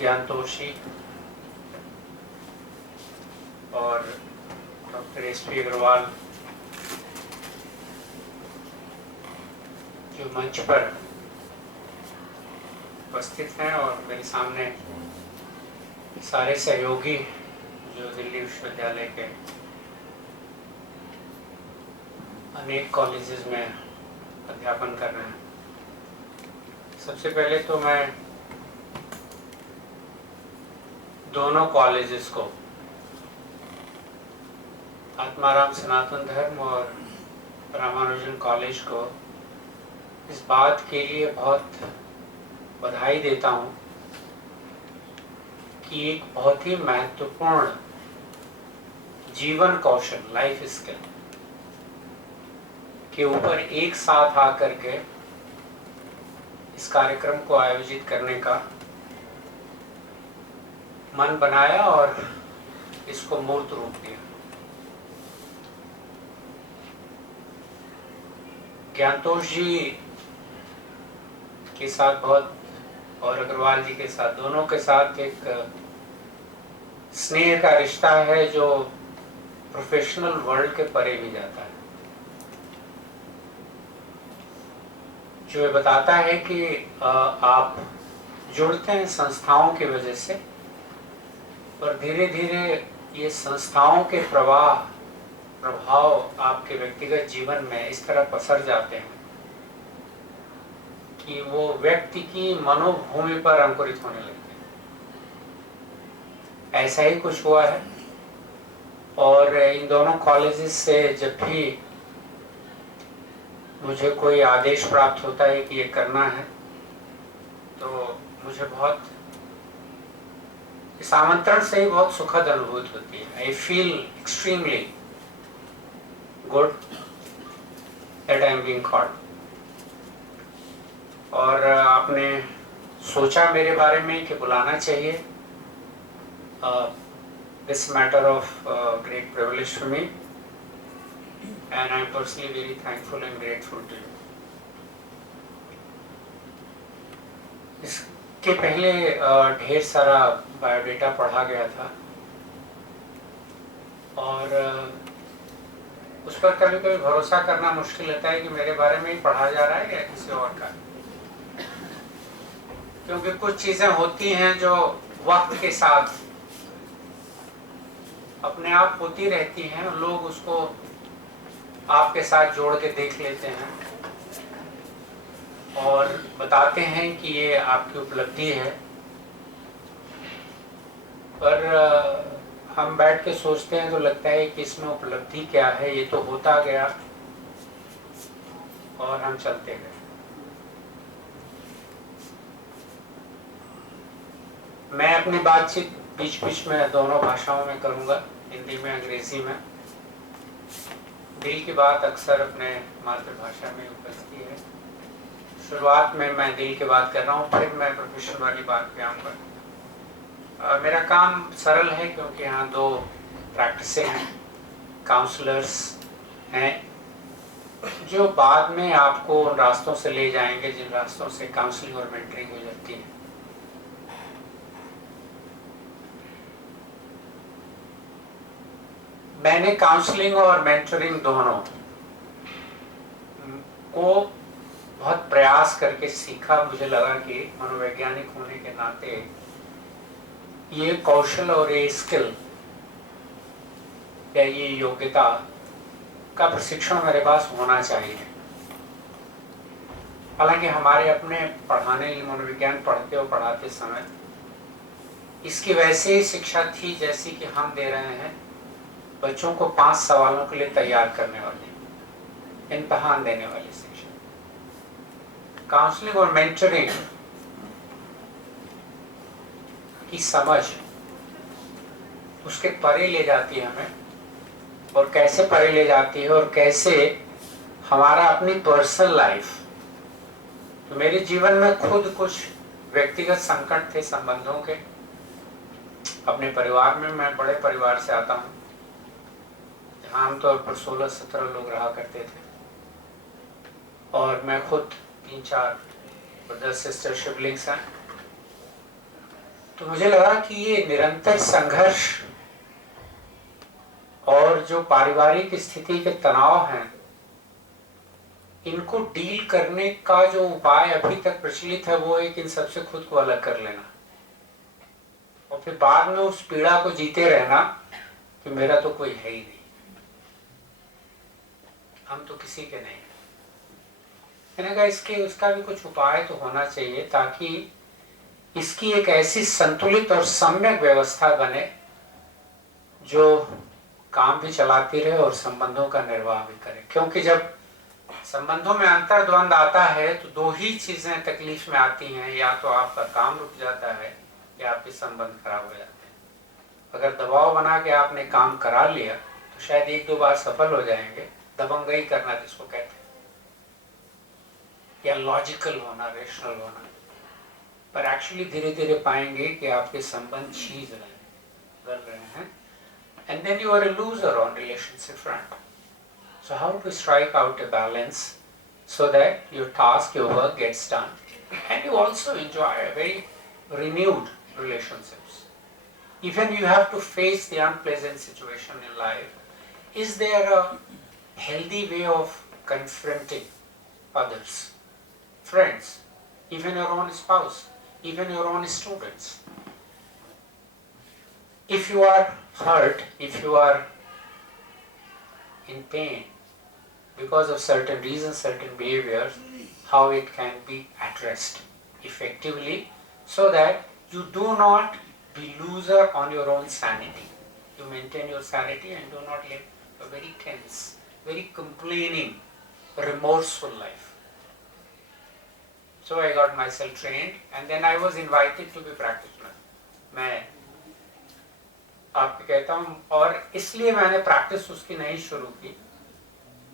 ज्ञानतोषी और doctor SP. Agarwal जो मंच पर उपस्थित हैं और मेरे सामने सारे सहयोगी जो दिल्ली विश्वविद्यालय के अनेक कॉलेजेस में अध्यापन कर रहे हैं। सबसे पहले तो मैं दोनों कॉलेजेस को, आत्माराम सनातन धर्म और रामानुजन कॉलेज को, इस बात के लिए बहुत बधाई देता हूँ कि एक बहुत ही महत्वपूर्ण जीवन कौशल, लाइफ स्किल के ऊपर एक साथ आकर के इस कार्यक्रम को आयोजित करने का मन बनाया और इसको मूर्त रूप दिया। ज्ञानतोष जी के साथ बहुत और अग्रवाल जी के साथ, दोनों के साथ एक स्नेह का रिश्ता है जो प्रोफेशनल वर्ल्ड के परे भी जाता है, जो ये बताता है कि आप जुड़ते हैं संस्थाओं की वजह से और धीरे धीरे ये संस्थाओं के प्रभाव आपके व्यक्तिगत जीवन में इस तरह पसर जाते हैं कि वो व्यक्ति की मनोभूमि पर अंकुरित होने लगते हैं। ऐसा ही कुछ हुआ है और इन दोनों कॉलेजेस से जब भी मुझे कोई आदेश प्राप्त होता है कि ये करना है, तो मुझे बहुत, इस आमंत्रण से ही बहुत सुखद अनुभूति होती है। I feel extremely good that I am being called. और आपने सोचा मेरे बारे में कि बुलाना चाहिए। This matter of great privilege for me and I am personally very thankful and grateful to you. इसके पहले ढेर सारा बायोडेटा पढ़ा गया था और उस पर कभी कभी भरोसा करना मुश्किल होता है कि मेरे बारे में ही पढ़ा जा रहा है या किसी और का, क्योंकि कुछ चीजें होती हैं जो वक्त के साथ अपने आप होती रहती हैं, लोग उसको आपके साथ जोड़ के देख लेते हैं और बताते हैं कि ये आपकी उपलब्धि है। पर हम बैठ के सोचते हैं तो लगता है कि इसमें उपलब्धि क्या है, ये तो होता गया और हम चलते गए। मैं अपनी बातचीत बीच बीच में दोनों भाषाओं में करूंगा, हिंदी में, अंग्रेजी में। दिल की बात अक्सर अपने मातृभाषा में उपजती है। शुरुआत में मैं दिल की बात कर रहा हूँ, फिर मैं प्रोफेशन वाली बात पे आऊँगा। मेरा काम सरल है क्योंकि यहाँ दो प्रैक्टिसें हैं, काउंसलर्स हैं जो बाद में आपको उन रास्तों से ले जाएंगे जिन रास्तों से काउंसलिंग और मेंटरिंग हो जाती है। मैंने काउंसलिंग और मेंटरिंग दोनों को बहुत प्रयास करके सीखा। मुझे लगा कि मनोवैज्ञानिक होने के नाते ये कौशल और ये स्किल या ये योग्यता का प्रशिक्षण मेरे पास होना चाहिए। हालांकि हमारे अपने पढ़ाने, मनोविज्ञान पढ़ते और पढ़ाते समय इसकी वैसे ही शिक्षा थी जैसी कि हम दे रहे हैं बच्चों को 5 सवालों के लिए तैयार करने वाली, इम्तहान देने वाली शिक्षा। काउंसलिंग और मेंटरिंग की समझ उसके परे ले जाती है हमें, और कैसे परे ले जाती है और कैसे हमारा अपनी पर्सनल लाइफ, तो मेरे जीवन में खुद कुछ व्यक्तिगत संकट थे संबंधों के। अपने परिवार में, मैं बड़े परिवार से आता हूँ, आमतौर पर 16-17 लोग रहा करते थे और मैं खुद 3-4 ब्रदर सिस्टर सिबलिंग्स हैं। तो मुझे लगा कि ये निरंतर संघर्ष और जो पारिवारिक स्थिति के तनाव हैं, इनको डील करने का जो उपाय अभी तक प्रचलित है वो एक इन सबसे खुद को अलग कर लेना और फिर बाद में उस पीड़ा को जीते रहना कि मेरा तो कोई है ही नहीं, हम तो किसी के नहीं। मैंने कहा इसके उसका भी कुछ उपाय तो होना चाहिए ताकि इसकी एक ऐसी संतुलित और सम्यक व्यवस्था बने जो काम भी चलाती रहे और संबंधों का निर्वाह भी करे। क्योंकि जब संबंधों में अंतर्द्वंद आता है तो दो ही चीजें तकलीफ में आती हैं, या तो आपका काम रुक जाता है या आपके संबंध खराब हो जाते हैं। अगर दबाव बना के आपने काम करा लिया तो शायद एक दो बार सफल हो जाएंगे, दबंगई करना जिसको कहते हैं, या लॉजिकल होना, रेशनल होना, पर एक्चुअली धीरे धीरे पाएंगे कि आपके संबंध छीज रहे हैं, गल रहे हैं, and then you are a loser on relationship front. So how to strike out a balance so that your task, your work gets done and you also enjoy a very renewed relationships. Even you have to face the unpleasant situation in life. Is there a healthy way of confronting others, friends, even your own spouse, even your own students? If you are hurt, if you are in pain because of certain reasons, certain behaviors, how it can be addressed effectively so that you do not be loser on your own sanity. You maintain your sanity and do not live a very tense, very complaining, remorseful life. So I got myself trained and then I was invited to be practitioner. मैं आपको कहता हूँ, और इसलिए मैंने practice उसकी नहीं शुरू की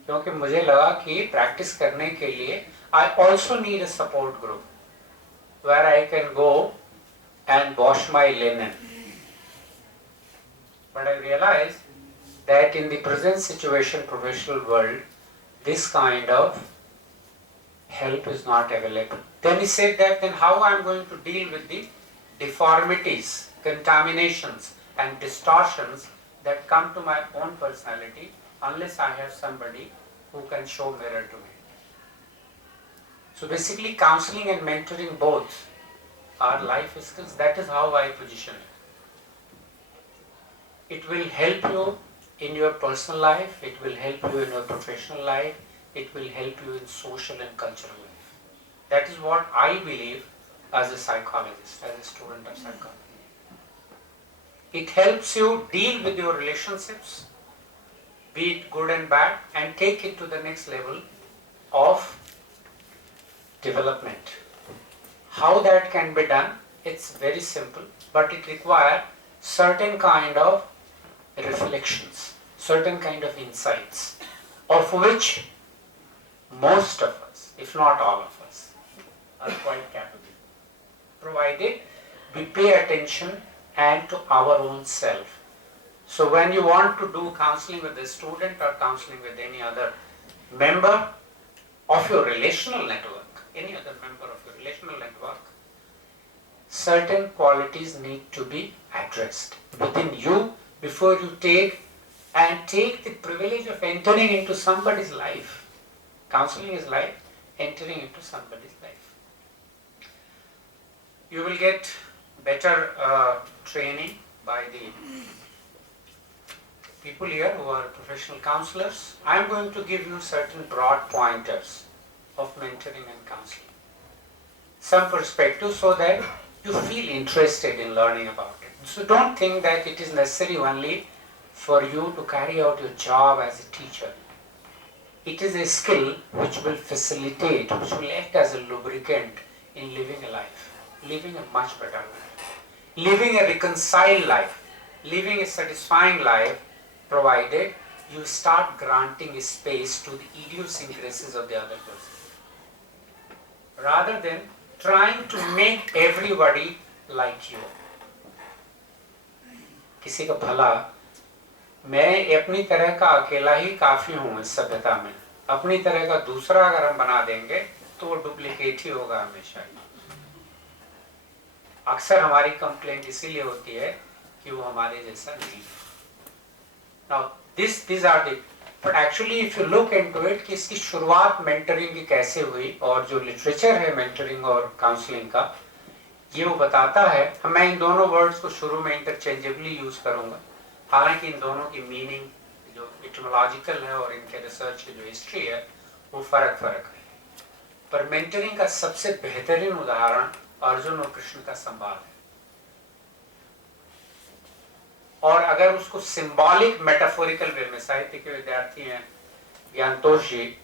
क्योंकि मुझे लगा कि प्रैक्टिस करने के लिए I also need a support group where I can go and wash my linen. But I realize that in the present situation professional world this kind of help is not available. Then he said that then how I am going to deal with the deformities, contaminations and distortions that come to my own personality unless I have somebody who can show mirror to me. So basically counseling and mentoring both are life skills. That is how I position it. It will help you in your personal life, it will help you in your professional life, it will help you in social and cultural life. That is what I believe as a psychologist, as a student of psychology. It helps you deal with your relationships, be it good and bad, and take it to the next level of development. How that can be done, it's very simple, but it requires certain kind of reflections, certain kind of insights, of which most of us, if not all of us, are quite capable, provided we pay attention and to our own self. So when you want to do counseling with a student or counseling with any other member of your relational network, any other member of your relational network, certain qualities need to be addressed within you before you take the privilege of entering into somebody's life. Counseling is like entering into somebody's life. You will get better training by the people here who are professional counselors. I am going to give you certain broad pointers of mentoring and counseling. Some perspective so that you feel interested in learning about it. So don't think that it is necessary only for you to carry out your job as a teacher. It is a skill which will facilitate, which will act as a lubricant in living a life, living a much better life, living a reconciled life, living a satisfying life, provided you start granting space to the idiosyncrasies of the other person, rather than trying to make everybody like you. किसी का भला, मैं अपनी तरह का अकेला ही काफी हूँ इस सभ्यता में, अपनी तरह का दूसरा अगर हम बना देंगे तो वो डुप्लीकेट ही होगा हमेशा। अक्सर हमारी कंप्लेंट इसीलिए होती है कि वो हमारे जैसा नहीं है। Now, these are the, but actually if you look into it कि इसकी शुरुआत मेंटरिंग की कैसे हुई और जो लिटरेचर है मेंटरिंग और काउंसलिंग का, ये वो बताता है। मैं इन दोनों वर्ड्स को शुरू में इंटरचेंजेबली यूज करूंगा, हालांकि इन दोनों की मीनिंग जो इटमोलॉजिकल है और इनके रिसर्च की जो हिस्ट्री है वो फर्क है। पर मेंटरिंग का सबसे बेहतरीन उदाहरण अर्जुन और कृष्ण का संवाद है। और अगर उसको सिंबॉलिक मेटाफोरिकल वे में, साहित्य के विद्यार्थी हैं ज्ञानतोष जी,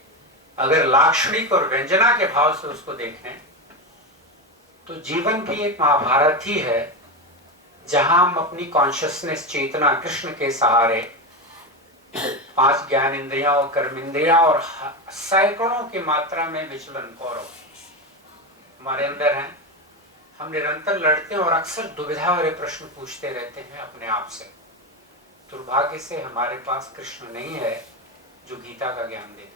अगर लाक्षणिक और व्यंजना के भाव से उसको देखें तो जीवन की एक महाभारत ही है जहां हम अपनी कॉन्शियसनेस चेतना कृष्ण के सहारे 5 ज्ञान इंद्रियां और कर्म इंद्रियां और सैकड़ों की मात्रा में विचलन कौरव हमारे अंदर हैं। हम निरंतर लड़ते हैं और अक्सर दुविधा भरे प्रश्न पूछते रहते हैं अपने आप से। दुर्भाग्य से हमारे पास कृष्ण नहीं है जो गीता का ज्ञान देते हैं।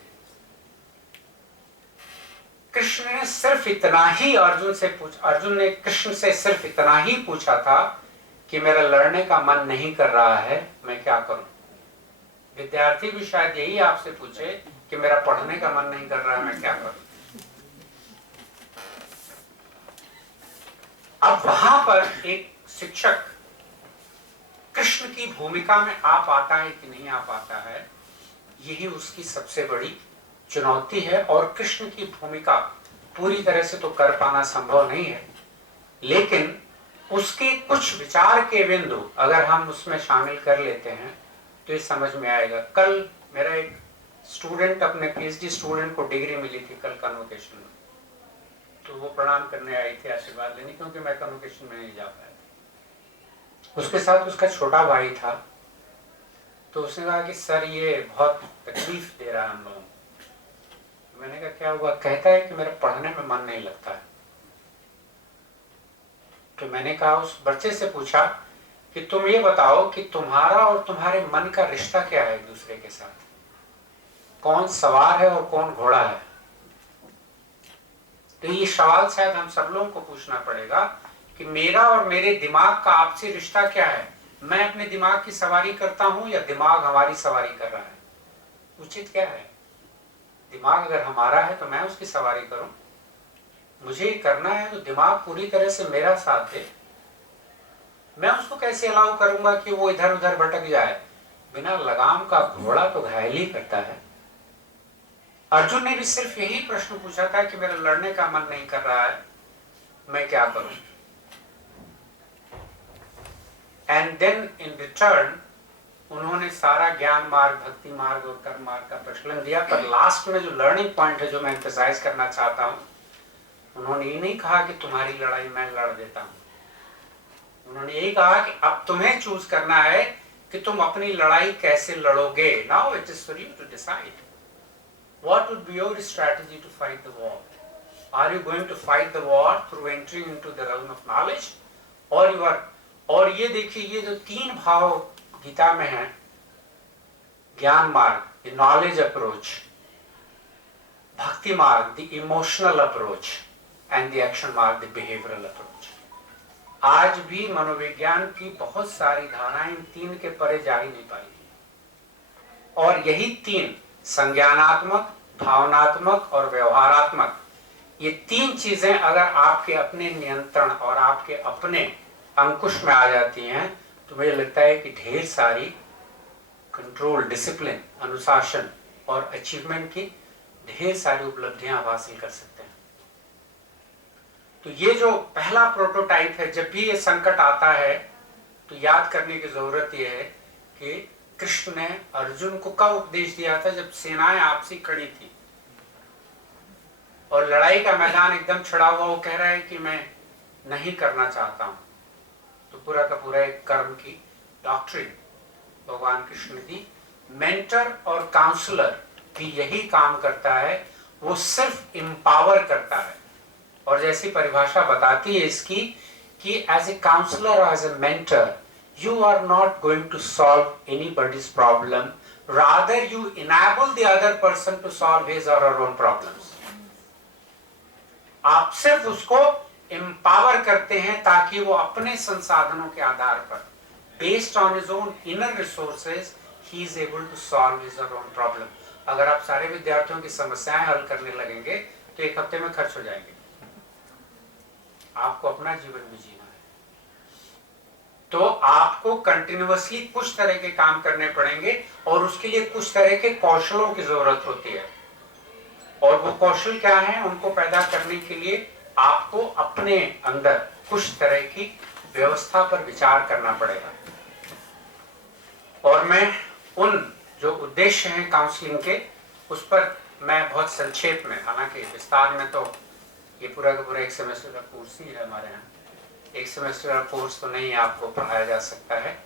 कृष्ण ने सिर्फ इतना ही अर्जुन ने कृष्ण से सिर्फ इतना ही पूछा था कि मेरा लड़ने का मन नहीं कर रहा है, मैं क्या करूं। विद्यार्थी भी शायद यही आपसे पूछे कि मेरा पढ़ने का मन नहीं कर रहा है, मैं क्या करूं। अब वहां पर एक शिक्षक कृष्ण की भूमिका में आ पाता है कि नहीं आ पाता है, यही उसकी सबसे बड़ी चुनौती है। और कृष्ण की भूमिका पूरी तरह से तो कर पाना संभव नहीं है, लेकिन उसके कुछ विचार के बिंदु अगर हम उसमें शामिल कर लेते हैं तो ये समझ में आएगा। कल मेरा एक स्टूडेंट, अपने पीएचडी स्टूडेंट को डिग्री मिली थी कल कन्वोकेशन में, तो वो प्रणाम करने आई थी आशीर्वाद लेने, क्योंकि मैं कन्वोकेशन में नहीं जा पाया था। उसके साथ उसका छोटा भाई था, तो उसने कहा कि सर ये बहुत तकलीफ दे रहा है हम लोगों को। मैंने कहा क्या हुआ? कहता है कि मेरा पढ़ने में मन नहीं लगता है। तो मैंने कहा, उस बच्चे से पूछा कि तुम ये बताओ कि तुम्हारा और तुम्हारे मन का रिश्ता क्या है एक दूसरे के साथ, कौन सवार है और कौन घोड़ा है। तो ये सवाल शायद हम सब लोगों को पूछना पड़ेगा कि मेरा और मेरे दिमाग का आपसी रिश्ता क्या है। मैं अपने दिमाग की सवारी करता हूं या दिमाग हमारी सवारी कर रहा है? उचित क्या है? दिमाग अगर हमारा है तो मैं उसकी सवारी करूं। मुझे करना है तो दिमाग पूरी तरह से मेरा साथ दे। मैं उसको कैसे अलाउ करूंगा कि वो इधर उधर भटक जाए? बिना लगाम का घोड़ा तो घायल ही करता है। अर्जुन ने भी सिर्फ यही प्रश्न पूछा था कि मेरा लड़ने का मन नहीं कर रहा है, मैं क्या करूं। एंड देन इन रिटर्न उन्होंने सारा ज्ञान मार्ग, भक्ति मार्ग और कर्म मार्ग का प्रचलन दिया। पर लास्ट में जो लर्निंग पॉइंट है, जो मैं एम्फसाइज करना चाहता हूं, उन्होंने ये नहीं कहा कि तुम्हारी लड़ाई मैं लड़ देता हूं। उन्होंने यही कहा कि अब तुम्हें चूज करना है कि तुम अपनी लड़ाई कैसे लड़ोगे। Now it is for you to decide what would be your strategy to fight the war. Are you going to fight the war through entering into the realm of knowledge, or you are, और ये देखिए, ये जो 3 भाव गीता में हैं, ज्ञान मार्ग, the knowledge approach, भक्ति मार्ग, the emotional approach, and the action mark, the behavioral approach. आज भी मनोविज्ञान की बहुत सारी धारणाएं इन 3 के परे जा ही नहीं पाई। और यही 3, संज्ञानात्मक, भावनात्मक और व्यवहारात्मक, ये 3 चीजें अगर आपके अपने नियंत्रण और आपके अपने अंकुश में आ जाती हैं तो मुझे लगता है कि ढेर सारी कंट्रोल, डिसिप्लिन, अनुशासन और अचीवमेंट की ढेर सारी उपलब्धियां आप हासिल कर सकते हैं। तो ये जो पहला प्रोटोटाइप है, जब भी ये संकट आता है तो याद करने की जरूरत यह है कि कृष्ण ने अर्जुन को कब उपदेश दिया था? जब सेनाएं आपसी खड़ी थी और लड़ाई का मैदान एकदम छिड़ा हुआ, वो कह रहा है कि मैं नहीं करना चाहता हूं। तो पूरा का पूरा एक कर्म की डॉक्ट्रिन भगवान कृष्ण दी। मेंटर और काउंसलर भी यही काम करता है, वो सिर्फ एम्पावर करता है। और जैसी परिभाषा बताती है इसकी कि as a counsellor, as a mentor, you are not going to solve anybody's problem, rather you enable the other person to solve his or her own problems. आप सिर्फ उसको एम्पावर करते हैं ताकि वो अपने संसाधनों के आधार पर, based on his own inner resources, he is able to solve his own problem. अगर आप सारे विद्यार्थियों की समस्याएं हल करने लगेंगे तो एक हफ्ते में खर्च हो जाएंगे। आपको अपना जीवन भी जीना है, तो आपको कंटिन्यूअसली कुछ तरह के काम करने पड़ेंगे और उसके लिए कुछ तरह के कौशलों की जरूरत होती है। और वो कौशल क्या है, उनको पैदा करने के लिए आपको अपने अंदर कुछ तरह की व्यवस्था पर विचार करना पड़ेगा। और मैं उन जो उद्देश्य हैं काउंसलिंग के, उस पर मैं बहुत संक्षेप में, हालांकि विस्तार में तो ये पूरा का पूरा एक सेमेस्टर का कोर्स ही है हमारे यहाँ, एक सेमेस्टर का कोर्स तो नहीं आपको पढ़ाया जा सकता है,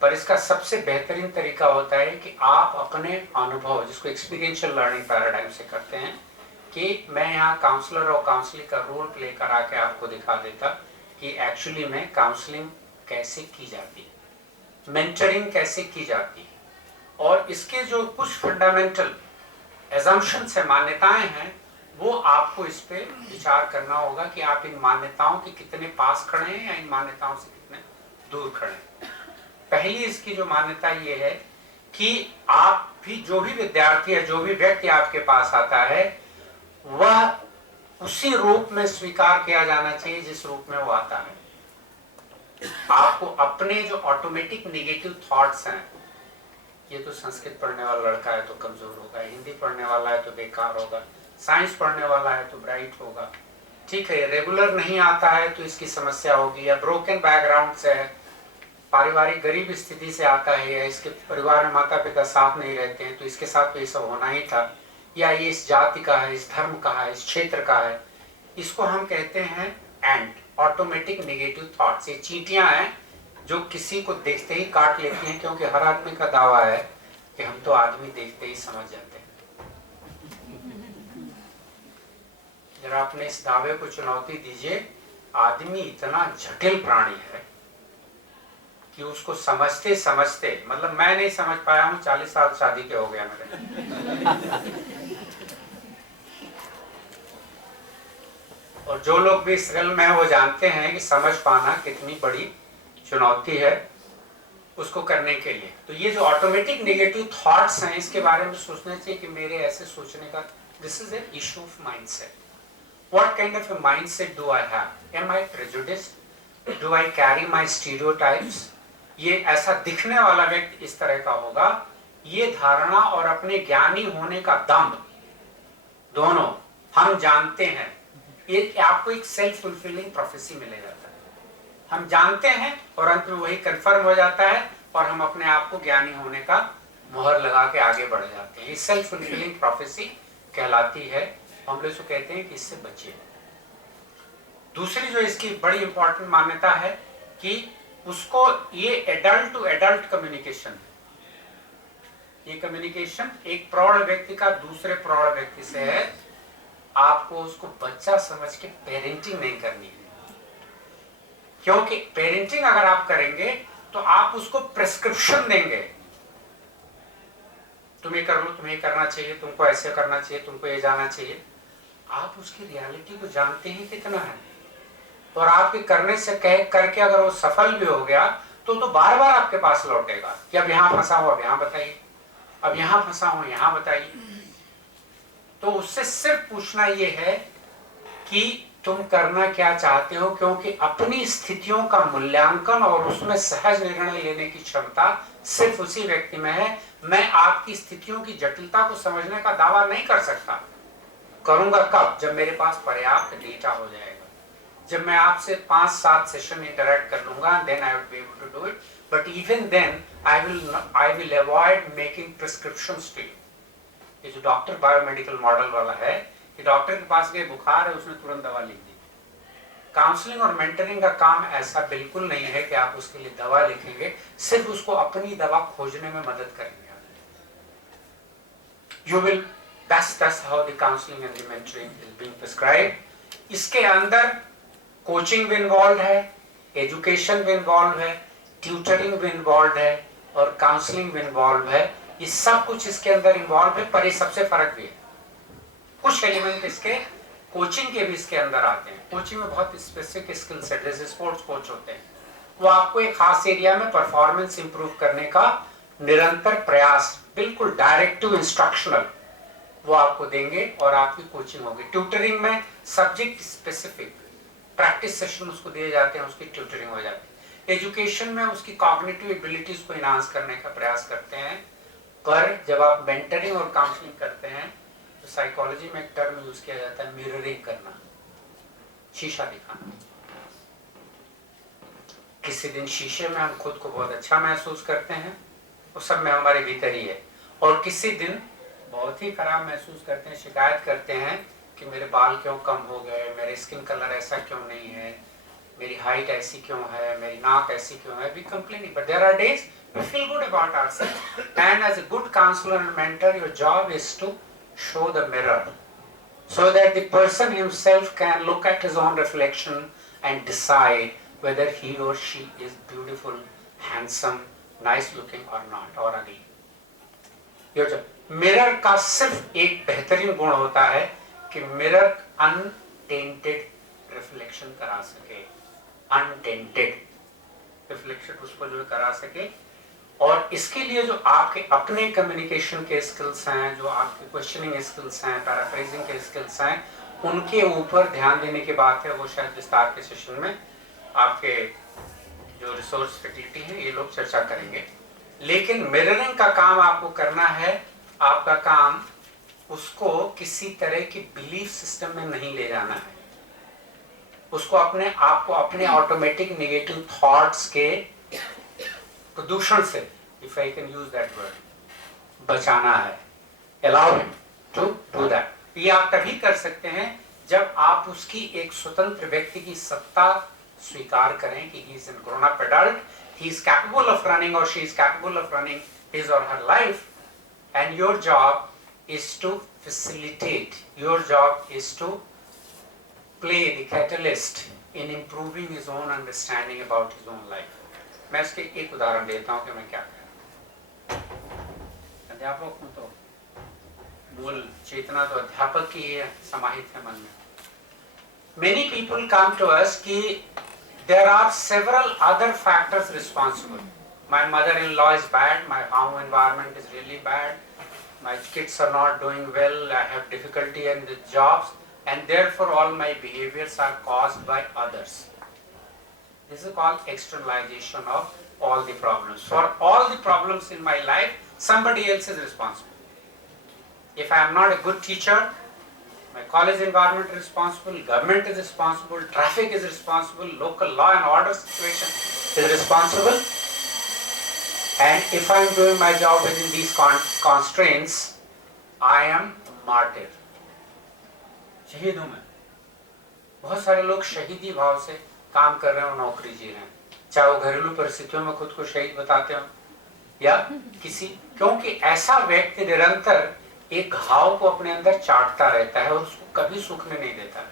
पर इसका सबसे बेहतरीन तरीका होता है कि आप अपने अनुभव, जिसको एक्सपीरियंशियल लर्निंग पैराडाइम से करते हैं, कि मैं यहाँ काउंसलर और काउंसलिंग का रोल प्ले करा के आपको दिखा देता कि एक्चुअली में काउंसलिंग कैसे की जाती है, मेंटरिंग कैसे की जाती है, और इसके जो कुछ फंडामेंटल एजम्पशंस है, मान्यताएं हैं, वो आपको इस पे विचार करना होगा कि आप इन मान्यताओं के कितने पास खड़े हैं या इन मान्यताओं से कितने दूर खड़े हैं। पहली इसकी जो मान्यता ये है कि आप भी, जो भी विद्यार्थी है, जो भी व्यक्ति आपके पास आता है, वह उसी रूप में स्वीकार किया जाना चाहिए जिस रूप में वो आता है। आपको अपने जो ऑटोमेटिक नेगेटिव थॉट्स हैं, ये तो संस्कृत पढ़ने वाला लड़का है तो कमजोर होगा, हिंदी पढ़ने वाला है तो बेकार होगा, साइंस पढ़ने वाला है तो ब्राइट होगा, ठीक है, रेगुलर नहीं आता है तो इसकी समस्या होगी, या ब्रोकन बैकग्राउंड से है, पारिवारिक गरीब स्थिति से आता है, या इसके परिवार में माता पिता साथ नहीं रहते हैं तो इसके साथ तो ये सब होना ही था, या ये इस जाति का है, इस धर्म का है, इस क्षेत्र का है। इसको हम कहते हैं एंड ऑटोमेटिक नेगेटिव थॉट्स। ये चींटियां हैं जो किसी को देखते ही काट लेती हैं, क्योंकि हर आदमी का दावा है कि हम तो आदमी देखते ही समझ जाते हैं। जरा अपने इस दावे को चुनौती दीजिए, आदमी इतना जटिल प्राणी है कि उसको समझते समझते, मतलब मैं नहीं समझ पाया हूं, 40 साल शादी के हो गया मेरे। और जो लोग भी इस रेल में है वो जानते हैं कि समझ पाना कितनी बड़ी चुनौती है उसको करने के लिए। तो ये जो ऑटोमेटिक नेगेटिव थॉट्स हैं, इसके बारे में सोचना चाहिए कि मेरे ऐसे सोचने का, this is an issue of mindset. What kind of a mindset do I have? Am I prejudiced? Do I carry my stereotypes? ये ऐसा दिखने वाला व्यक्ति इस तरह का होगा, ये धारणा और अपने ज्ञानी होने का दम्भ, दोनों हम जानते हैं, ये आपको एक सेल्फ फुलफिलिंग प्रोफेसी मिले जाता है। हम जानते हैं और अंत में वही कंफर्म हो जाता है और हम अपने आप को ज्ञानी होने का मोहर लगा के आगे बढ़ जाते हैं। ये सेल्फ फुलफिलिंग प्रोफेसी कहलाती है। हम लोग इसको कहते हैं कि इससे बचिए। दूसरी जो इसकी बड़ी इंपॉर्टेंट मान्यता है कि उसको, ये एडल्ट टू एडल्ट कम्युनिकेशन, ये कम्युनिकेशन एक प्रौढ़ व्यक्ति का दूसरे प्रौढ़ व्यक्ति से है। आपको उसको बच्चा समझ के पेरेंटिंग नहीं करनी है, क्योंकि पेरेंटिंग अगर आप करेंगे तो आप उसको प्रेस्क्रिप्शन देंगे, तुम ये कर लो, तुम्हें ये करना चाहिए, तुमको ऐसे करना चाहिए, तुमको ये जाना चाहिए। आप उसकी रियलिटी को जानते हैं कितना है, और आपके करने से करके अगर वो सफल भी हो गया तो बार बार आपके पास लौटेगा कि अब यहाँ फंसा हो, अब यहाँ बताइए, अब यहाँ फंसा हो, यहाँ बताइए। तो उससे सिर्फ पूछना ये है कि तुम करना क्या चाहते हो, क्योंकि अपनी स्थितियों का मूल्यांकन और उसमें सहज निर्णय लेने की क्षमता सिर्फ उसी व्यक्ति में है। मैं आपकी स्थितियों की जटिलता को समझने का दावा नहीं कर सकता। करूंगा कब? जब मेरे पास पर्याप्त डेटा हो जाएगा, जब मैं आपसे 5-7 सेशन इंटरेक्ट कर लूंगा, then I would be able to do it. But even then, I will avoid making prescriptions to you. ये जो डॉक्टर बायोमेडिकल मॉडल वाला है, कि डॉक्टर के पास गए, बुखार है, उसने तुरंत दवा लिख दी। काउंसलिंग और मेंटरिंग का काम ऐसा बिल्कुल नहीं है कि आप उसके लिए दवा लिखेंगे, सिर्फ उसको अपनी दवा खोजने में मदद करेंगे। You will, that's how the counseling and the mentoring is being prescribed. इसके अंदर कोचिंग भी इन्वॉल्व है, एजुकेशन भी इन्वॉल्व है, ट्यूटरिंग भी इन्वॉल्व है और काउंसलिंग भी इन्वॉल्व है। ये सब कुछ इसके अंदर इन्वॉल्व है, पर ये सबसे फर्क भी है। कुछ एलिमेंट इसके कोचिंग के भी इसके अंदर आते हैं। कोचिंग में बहुत स्पेसिफिक स्किल सेट, जैसे स्पोर्ट्स कोच होते हैं, वो आपको एक खास एरिया में परफॉर्मेंस इंप्रूव करने का निरंतर प्रयास, बिल्कुल डायरेक्टिव इंस्ट्रक्शनल, वो आपको देंगे और आपकी कोचिंग होगी। ट्यूटरिंग में सब्जेक्ट स्पेसिफिक प्रैक्टिस सेशन उसको दिए जाते हैं, उसकी ट्यूटरिंग हो जाती है। एजुकेशन में उसकी कॉग्निटिव एबिलिटीज को इनहांस करने का प्रयास करते हैं। पर जब आप मेंटरिंग और काउंसलिंग करते हैं तो साइकोलॉजी में एक टर्म यूज किया जाता है, मिररिंग करना, शीशा दिखाना। किसी दिन शीशे में हम खुद को बहुत अच्छा महसूस करते हैं, उस सब में हमारे भीतर ही है, और किसी दिन बहुत ही खराब महसूस करते हैं, शिकायत करते हैं कि मेरे बाल क्यों कम हो गए, मेरे स्किन कलर ऐसा क्यों नहीं है, मेरी हाइट ऐसी क्यों है, मेरी नाक ऐसी क्यों है। We complain, but there are days we feel good about ourself. And as a good counsellor and mentor, your job is to show the mirror so that the person himself can look at his own reflection and decide whether he or she is beautiful, handsome, nice looking or not, or ugly. ये जो mirror का सिर्फ एक बेहतरीन गुण होता है कि मिरर अनटेंटेड रिफ्लेक्शन करा सके, अनटेंटेड रिफ्लेक्शन उसको जो करा सके। और इसके लिए जो आपके अपने कम्युनिकेशन के स्किल्स हैं, जो आपके क्वेश्चनिंग स्किल्स हैं, पैराफ्रेजिंग के स्किल्स हैं, उनके ऊपर ध्यान देने की बात है। वो शायद विस्तार के सेशन में आपके जो रिसोर्स फैकल्टी है ये लोग चर्चा करेंगे। लेकिन मिररिंग का काम आपको करना है। आपका काम उसको किसी तरह की बिलीफ सिस्टम में नहीं ले जाना है, उसको आपको अपने ऑटोमेटिक नेगेटिव थॉट्स के प्रदूषण से, if I can use that word, बचाना है। Allow him to do that. ये आप तभी कर सकते हैं जब आप उसकी एक स्वतंत्र व्यक्ति की सत्ता स्वीकार करें कि he is an grown up adult, he is capable of running or she is capable of running his or her life, and your job is to facilitate, your job is to play the catalyst in improving his own understanding about his own life. मैं इसके एक उदाहरण देता हूं कि मैं क्या कह रहा हूं। अध्यापक हूं तो मूल चेतना तो अध्यापक की है, समाहित है मन में। Many people come to us कि there are several other factors responsible. My mother-in-law is bad, my home environment is really bad, my kids are not doing well, I have difficulty in the jobs, and therefore all my behaviors are caused by others. This is called externalization of all the problems. For all the problems in my life, somebody else is responsible. If I am not a good teacher, my college environment is responsible, government is responsible, traffic is responsible, local law and order situation is responsible. And if I am doing my job within these constraints, I am martyr. शहीद हूं मैं। बहुत सारे लोग शहीदी भाव से काम कर रहे हो, नौकरी जी रहे हैं, चाहे वो घरेलू परिस्थितियों में खुद को शहीद बताते हो या किसी, क्योंकि ऐसा व्यक्ति निरंतर एक घाव को अपने अंदर चाटता रहता है और उसको कभी सूखने नहीं देता है,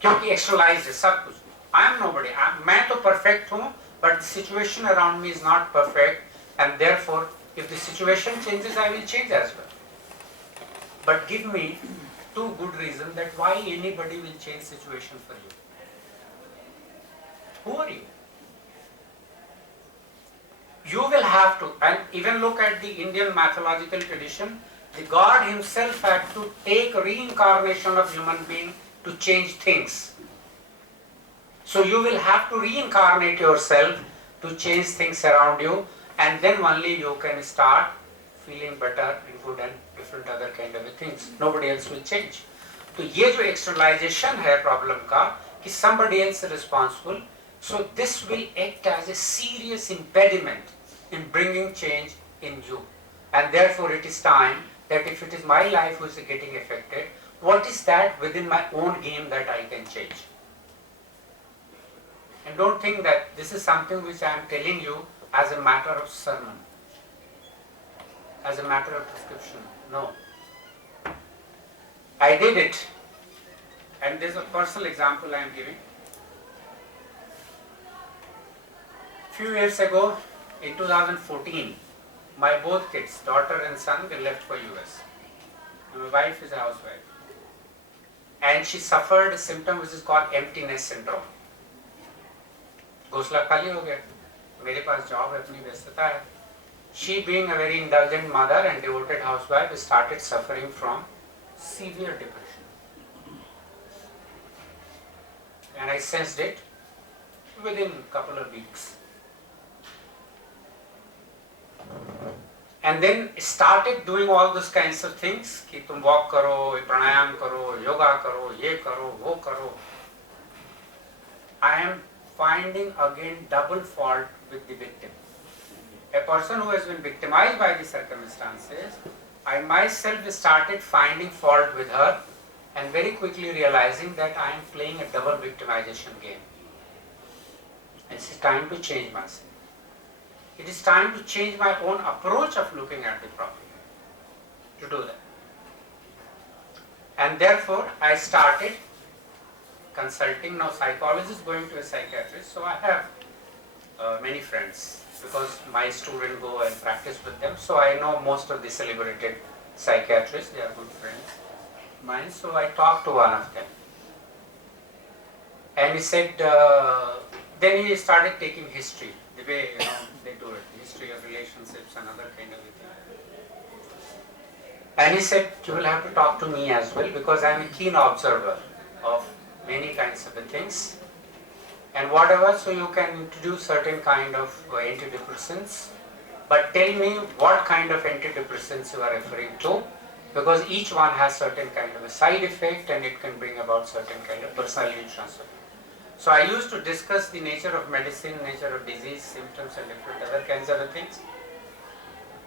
क्योंकि एक्सटरलाइज है सब कुछ। आई एम नोबडी, मैं तो परफेक्ट हूं, but the situation around me is not perfect, and therefore if the situation changes I will change as well, but give me two good reasons that why anybody will change situation for you. Who are you? You will have to, and even look at the Indian mythological tradition, the God himself had to take reincarnation of human being to change things. So you will have to reincarnate yourself to change things around you, and then only you can start feeling better and good and different other kind of things. Nobody else will change. तो ये जो externalization है problem का कि somebody else is responsible, so this will act as a serious impediment in bringing change in you, and therefore it is time that if it is my life who is getting affected, what is that within my own game that I can change? And don't think that this is something which I am telling you as a matter of sermon, as a matter of prescription. No. I did it. And there's a personal example I am giving. Few years ago, in 2014, my both kids, daughter and son, they left for US. And my wife is a housewife. and she suffered a symptom which is called emptiness syndrome. घोंसला खाली हो गया, मेरे पास job है, अपनी व्यस्तता है. She being a very indulgent mother and devoted housewife started suffering from severe depression. And I sensed it within a couple of weeks. And then started doing all those kinds of things कि तुम walk करो, प्राणायाम करो, योगा करो, ये करो, वो करो. I am finding again double fault with the victim. A person who has been victimized by the circumstances, I myself started finding fault with her and very quickly realizing that I am playing a double victimization game. It's time to change myself. It is time to change my own approach of looking at the problem, to do that. And therefore, I started consulting. Now, psychologist going to a psychiatrist, so I have many friends because my students go and practice with them. So I know most of the celebrated psychiatrists, they are good friends mine. So I talked to one of them. And he said, then he started taking history, the way they do it, history of relationships and other kind of things. And he said, you will have to talk to me as well because I am a keen observer of many kinds of things. And whatever, so you can introduce certain kind of antidepressants, but tell me what kind of antidepressants you are referring to, because each one has certain kind of a side effect and it can bring about certain kind of personality transfer. So I used to discuss the nature of medicine, nature of disease, symptoms and different other kinds of things,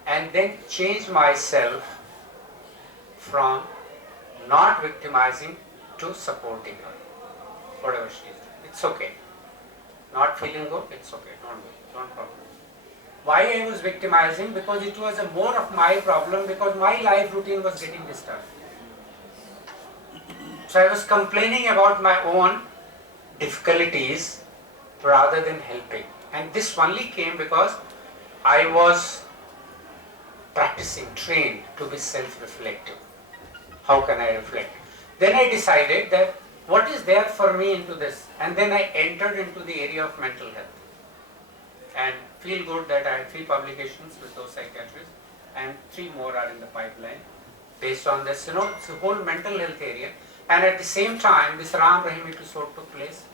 and then change myself from not victimizing to supporting her, whatever she is doing. It's okay. Not feeling good, it's okay, don't problem. Why I was victimizing? Because it was a more of my problem, because my life routine was getting disturbed. So I was complaining about my own difficulties rather than helping. And this only came because I was practicing, trained to be self-reflective. How can I reflect? Then I decided that what is there for me into this? And then I entered into the area of mental health. And feel good that I had 3 publications with those psychiatrists and 3 more are in the pipeline based on this, it's a whole mental health area. And at the same time, this Ram Rahim episode took place.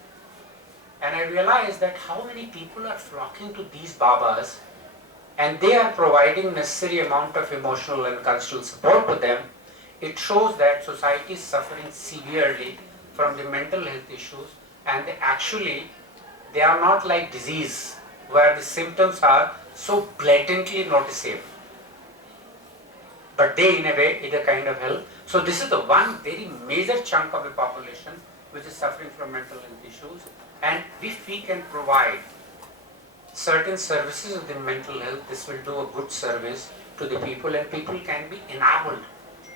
And I realized that how many people are flocking to these Babas and they are providing necessary amount of emotional and cultural support to them. It shows that society is suffering severely from the mental health issues, and they are not like disease where the symptoms are so blatantly noticeable, but they in a way need a kind of help. So this is the one very major chunk of the population which is suffering from mental health issues, and if we can provide certain services within mental health, this will do a good service to the people, and people can be enabled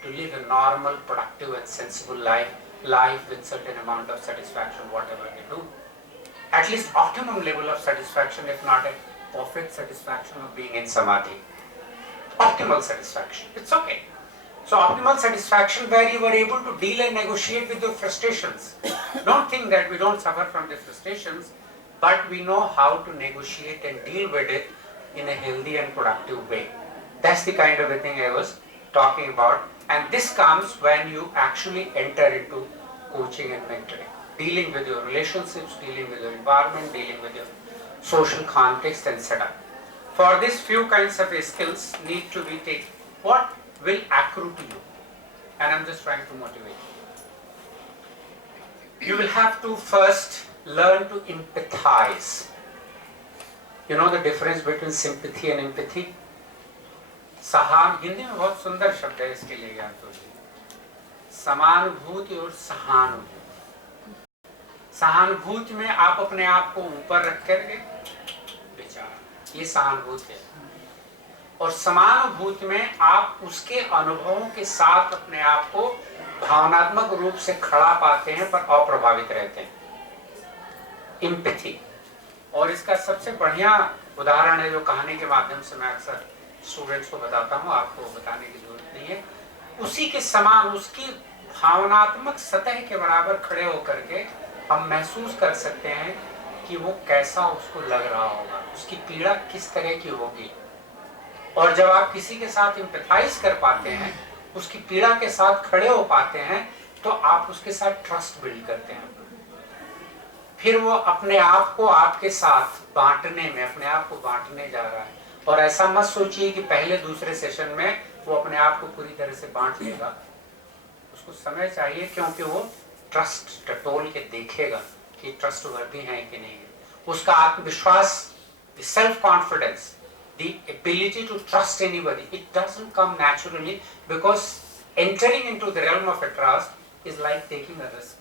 to live a normal, productive and sensible life with certain amount of satisfaction, whatever they do. At least optimum level of satisfaction, if not a perfect satisfaction of being in samadhi. Optimal satisfaction, it's okay. So optimal satisfaction where you are able to deal and negotiate with your frustrations. Don't think that we don't suffer from the frustrations, but we know how to negotiate and deal with it in a healthy and productive way. That's the kind of a thing I was talking about. And this comes when you actually enter into coaching and mentoring, dealing with your relationships, dealing with your environment, dealing with your social context and setup. For this, few kinds of skills need to be taken. What will accrue to you? And I'm just trying to motivate you. You will have to first learn to empathize. You know the difference between sympathy and empathy? Hindi में बहुत सुंदर शब्द है इसके लिए, याद होगी, समानुभूति और सहानुभूति. सहानुभूति में आप अपने आप को ऊपर रख करके विचार, ये सहानुभूति है. और समानुभूति में आप उसके अनुभवों के साथ अपने आप को भावनात्मक रूप से खड़ा पाते हैं पर अप्रभावित रहते हैं. एम्पैथी. और इसका सबसे बढ़िया उदाहरण है जो कहानी के माध्यम से मैं अक्सर स्टूडेंट्स को बताता हूँ, आपको बताने की जरूरत नहीं है. उसी के समान, उसकी भावनात्मक सतह के बराबर खड़े होकर के हम महसूस कर सकते हैं कि वो कैसा उसको लग रहा होगा, उसकी पीड़ा किस तरह की होगी। और जब आप किसी के साथ एम्पैथाइज कर पाते हैं, उसकी पीड़ा के साथ खड़े हो पाते हैं, तो आप उसके साथ ट्रस्ट बिल्ड करते हैं। फिर वो अपने आप को आपके साथ बांटने में, अपने आप को बांटने जा रहा है। और ऐसा मत सोचिए कि पहले दूसरे सेशन में वो अपने आप को पूरी तरह से बांट लेगा। उसको समय चाहिए, क्योंकि वो ट्रस्ट टटोल के देखेगा कि ट्रस्ट वर्दी है कि नहीं है। उसका आत्मविश्वास, self confidence, the ability to trust anybody, it doesn't come naturally, because entering into the realm of a trust is like taking a risk.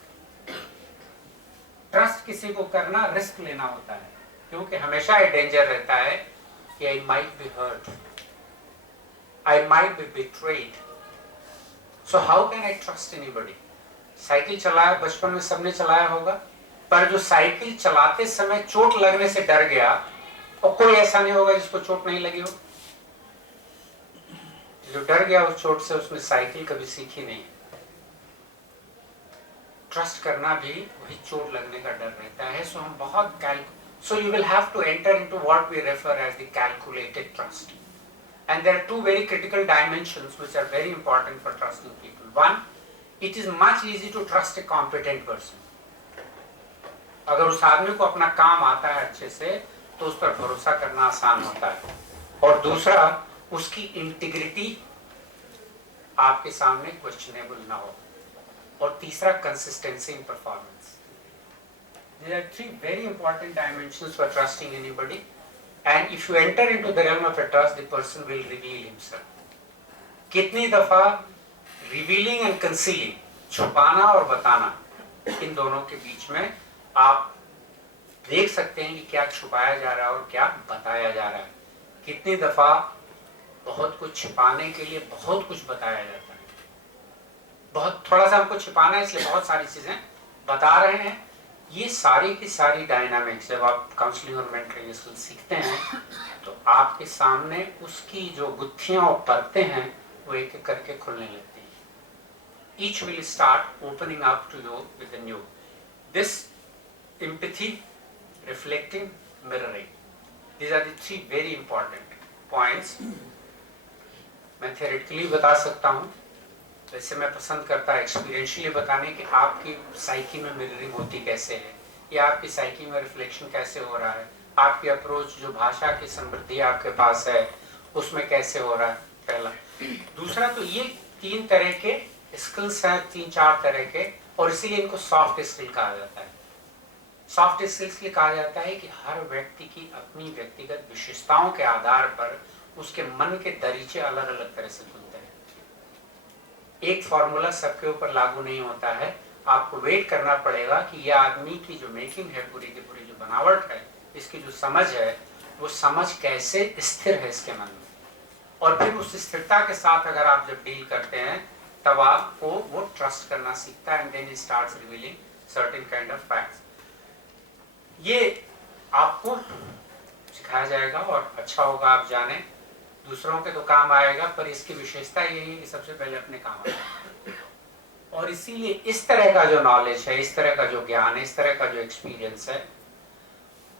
Trust किसी को करना रिस्क लेना होता है, क्योंकि हमेशा ये डेंजर रहता है कि I might be hurt, I might be betrayed. So how can I trust anybody? Cycle चलाया, बचपन में सबने चलाया होगा, पर जो साइकिल चलाते समय चोट लगने से डर गया, और कोई ऐसा नहीं होगा जिसको चोट नहीं लगी हो। जो डर गया उस चोट से, उसने साइकिल कभी सीखी नहीं। ट्रस्ट करना भी वही चोट लगने का डर रहता है। सो हम बहुत so you will have to enter into what we refer as the calculated trust. And there are two very critical dimensions which are very important for trusting people. One, it is much easy to trust a competent person. अगर उस आदमी को अपना काम आता है अच्छे से, तो उस पर भरोसा करना आसान होता है। और दूसरा, उसकी इंटीग्रिटी आपके सामने क्वेश्चनेबल ना हो। और तीसरा, consistency in performance. There are three very important dimensions for trusting anybody, and if you enter into the realm of a trust, the person will reveal himself. कितनी दफा revealing and concealing, छुपाना और बताना, इन दोनों के बीच में आप देख सकते हैं कि क्या छुपाया जा रहा है और क्या बताया जा रहा है। कितनी दफा बहुत कुछ छिपाने के लिए बहुत कुछ बताया जाता है। बहुत थोड़ा सा हमको छिपाना है, इसलिए बहुत सारी चीजें बता रहे हैं। ये सारी की सारी डायनामिक्स जब आप काउंसलिंग और मेंटरिंग स्किल सीखते हैं, तो आपके सामने उसकी जो गुत्थियां और परतें हैं वो एक एक करके खुलने लगती हैं। Each will start opening up to you with a new. This empathy, reflecting, mirroring. These are the three very important points. मैं theoretically बता सकता हूँ, वैसे मैं पसंद करता है एक्सपीरियंशियली बताने कि आपकी साइकी में मिररिंग होती कैसे है, या आपकी साइकी में रिफ्लेक्शन कैसे हो रहा है, आपकी अप्रोच जो भाषा की समृद्धि आपके पास है उसमें कैसे हो रहा है, पहला। दूसरा, तो ये तीन तरह के स्किल्स हैं, तीन चार तरह के, और इसीलिए इनको सॉफ्ट स्किल कहा जाता है। सॉफ्ट स्किल्स के लिए कहा जाता है कि हर व्यक्ति की अपनी व्यक्तिगत विशेषताओं के आधार पर उसके मन के दरीचे अलग अलग तरह से खुलते हैं। एक फॉर्मूला सबके ऊपर लागू नहीं होता है। आपको वेट करना पड़ेगा कि यह आदमी की जो मेकिंग है, पूरी की पूरी जो बनावट है, इसकी जो समझ है, वो समझ कैसे स्थिर है इसके मन में। और फिर उस स्थिरता के साथ अगर आप जब डील करते हैं, तब आपको वो ट्रस्ट करना सीखता है, and then he starts revealing certain kind of facts. ये आपको सिखाया जाएगा और अच्छा होगा आप जाने, दूसरों के तो काम आएगा, पर इसकी विशेषता ये है कि सबसे पहले अपने काम आएगा। और इसीलिए इस तरह का जो नॉलेज है, इस तरह का जो ज्ञान है, इस तरह का जो एक्सपीरियंस है,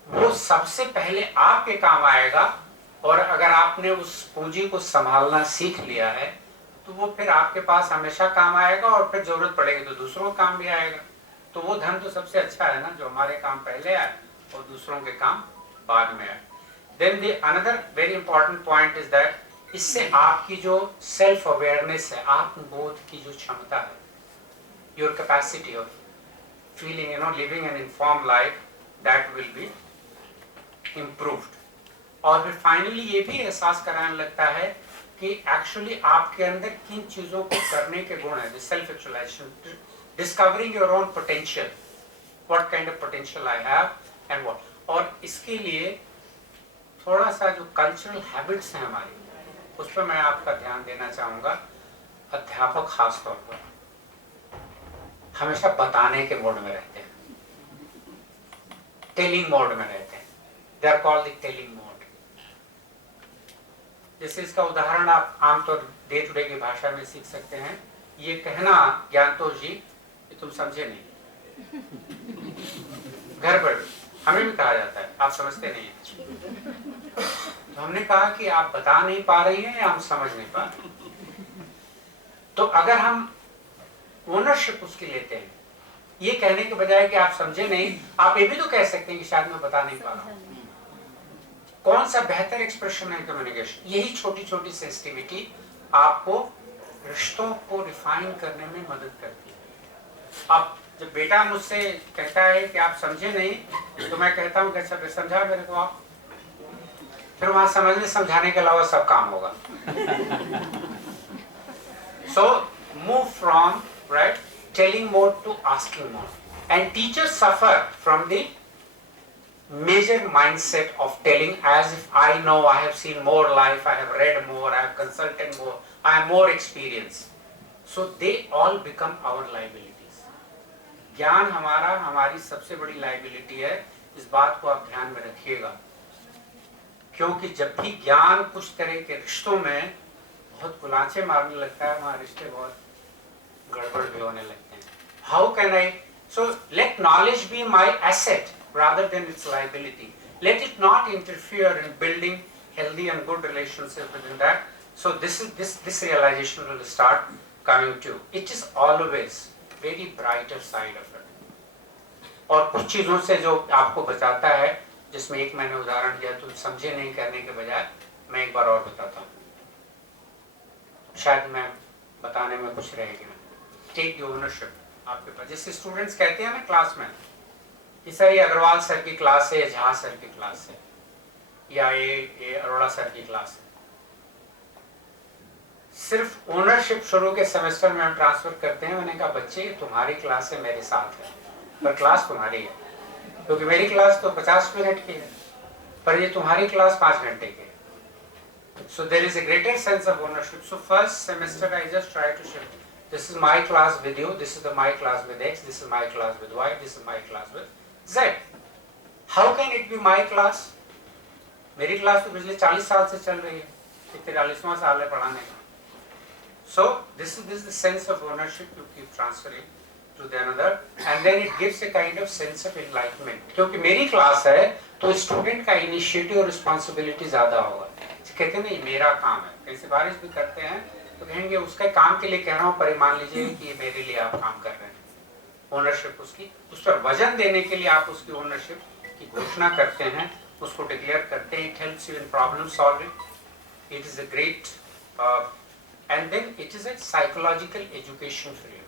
वो सबसे पहले आपके काम आएगा। और अगर आपने उस पूंजी को संभालना सीख लिया है, तो वो फिर आपके पास हमेशा काम आएगा, और फिर जरूरत पड़ेगी तो दूसरों का काम भी आएगा। तो वो धन तो सबसे अच्छा है ना, जो हमारे काम पहले आए और दूसरों के काम बाद में आए। Then the another very important point is that इससे आपकी जो सेल्फ अवेयरनेस है, आत्मबोध की जो क्षमता है, your capacity of feeling, living an informed life, that will be improved. और फिर फाइनली ये भी एहसास कराने लगता है कि एक्चुअली आपके अंदर किन चीजों को करने के गुण है, self actualization, discovering your own potential, what kind of potential I have and what. और इसके लिए थोड़ा सा जो कल्चरल हैबिट्स हैं हमारी, उस पर मैं आपका ध्यान देना चाहूँगा। अध्यापक खास तौर पर हमेशा बताने के मोड में रहते हैं, टेलिंग मोड में रहते हैं। They are called the telling mode. जैसे इसका उदाहरण आप आमतौर डे टू डे की भाषा में सीख सकते हैं। ये कहना ज्ञानतोष जी कि तुम समझे नहीं, घर पर हमें भी कहा जाता है आप समझते नहीं हैं। तो हमने कहा कि आप बता नहीं पा रही हैं या हम समझ नहीं पा रहे। तो अगर हम ओनरशिप उसकी लेते हैं, ये कहने के बजाय कि आप समझे नहीं, आप ये भी तो कह सकते हैं कि शायद मैं बता नहीं पा रहा हूं। कौन सा बेहतर एक्सप्रेशन है कम्युनिकेशन? यही छोटी छोटी सेंसिटिविटी आपको रिश्तों को रिफाइन करने में मदद करती है। अब जब बेटा मुझसे कहता है कि आप समझे नहीं, तो मैं कहता हूं कि अच्छा समझा मेरे को आप, फिर वहां समझने समझाने के अलावा सब काम होगा। So move from telling more to asking more, and teachers suffer from the major mindset of telling as if I know, I have seen more life, I have read more, I have consulted more, I am more experienced. So they all become our liabilities. ज्ञान हमारी सबसे बड़ी liability है, इस बात को आप ध्यान में रखिएगा। क्योंकि जब भी ज्ञान कुछ तरह के रिश्तों में बहुत गुलाचे मारने लगता है, वहां रिश्ते बहुत गड़बड़ भी होने लगते हैं। How can I? So let knowledge be my asset rather than its liability. Let it not interfere in building healthy and good relationships within that. So this realization will start coming to. It is always very brighter side of it. और कुछ चीजों से जो आपको बचाता है, जिसमें एक मैंने उदाहरण दिया, तो समझे नहीं करने के बजाय मैं एक बार और बताता हूँ, शायद मैं बताने में कुछ रहेगी ना। टेक द ओनरशिप आपके पास। जैसे स्टूडेंट्स कहते हैं ना क्लास में कि सर ये अग्रवाल सर की क्लास है, झा सर की क्लास है, या ये अरोड़ा सर की क्लास है। सिर्फ ओनरशिप शुरू के सेमेस्टर में हम ट्रांसफर करते हैं। मैंने कहा बच्चे तुम्हारी क्लास है, मेरे साथ है, पर क्लास तुम्हारी है, क्योंकि मेरी क्लास तो 50 मिनट की है, पर ये तुम्हारी क्लास 5 घंटे की है। So there is a greater sense of ownership. So first semester I just try to shift. This is my class with you, this is my class with X, this is my class with Y, this is my class with Z. How can it be my class? मेरी class तो पिछले 40 साल से चल रही है, 43वां साल है पढ़ाने का। So this is the sense of ownership you keep transferring to the another, and then it gives a kind of sense of enlightenment. क्योंकि मेरी क्लास है तो स्टूडेंट का इनिशिएटिव और रिस्पॉन्सिबिलिटी ज्यादा होगा। कहते नहीं मेरा काम है, कहीं सिफारिश भी करते हैं तो कहेंगे उसके काम के लिए कह रहा हूँ, पर मान लीजिए कि ये मेरे लिए आप काम कर रहे हैं। ओनरशिप उसकी, उस पर वजन देने के लिए आप उसकी ओनरशिप की घोषणा करते हैं, उसको डिक्लेयर करते हैं। It helps you in problem solving, it is a great and then it is a psychological education for you.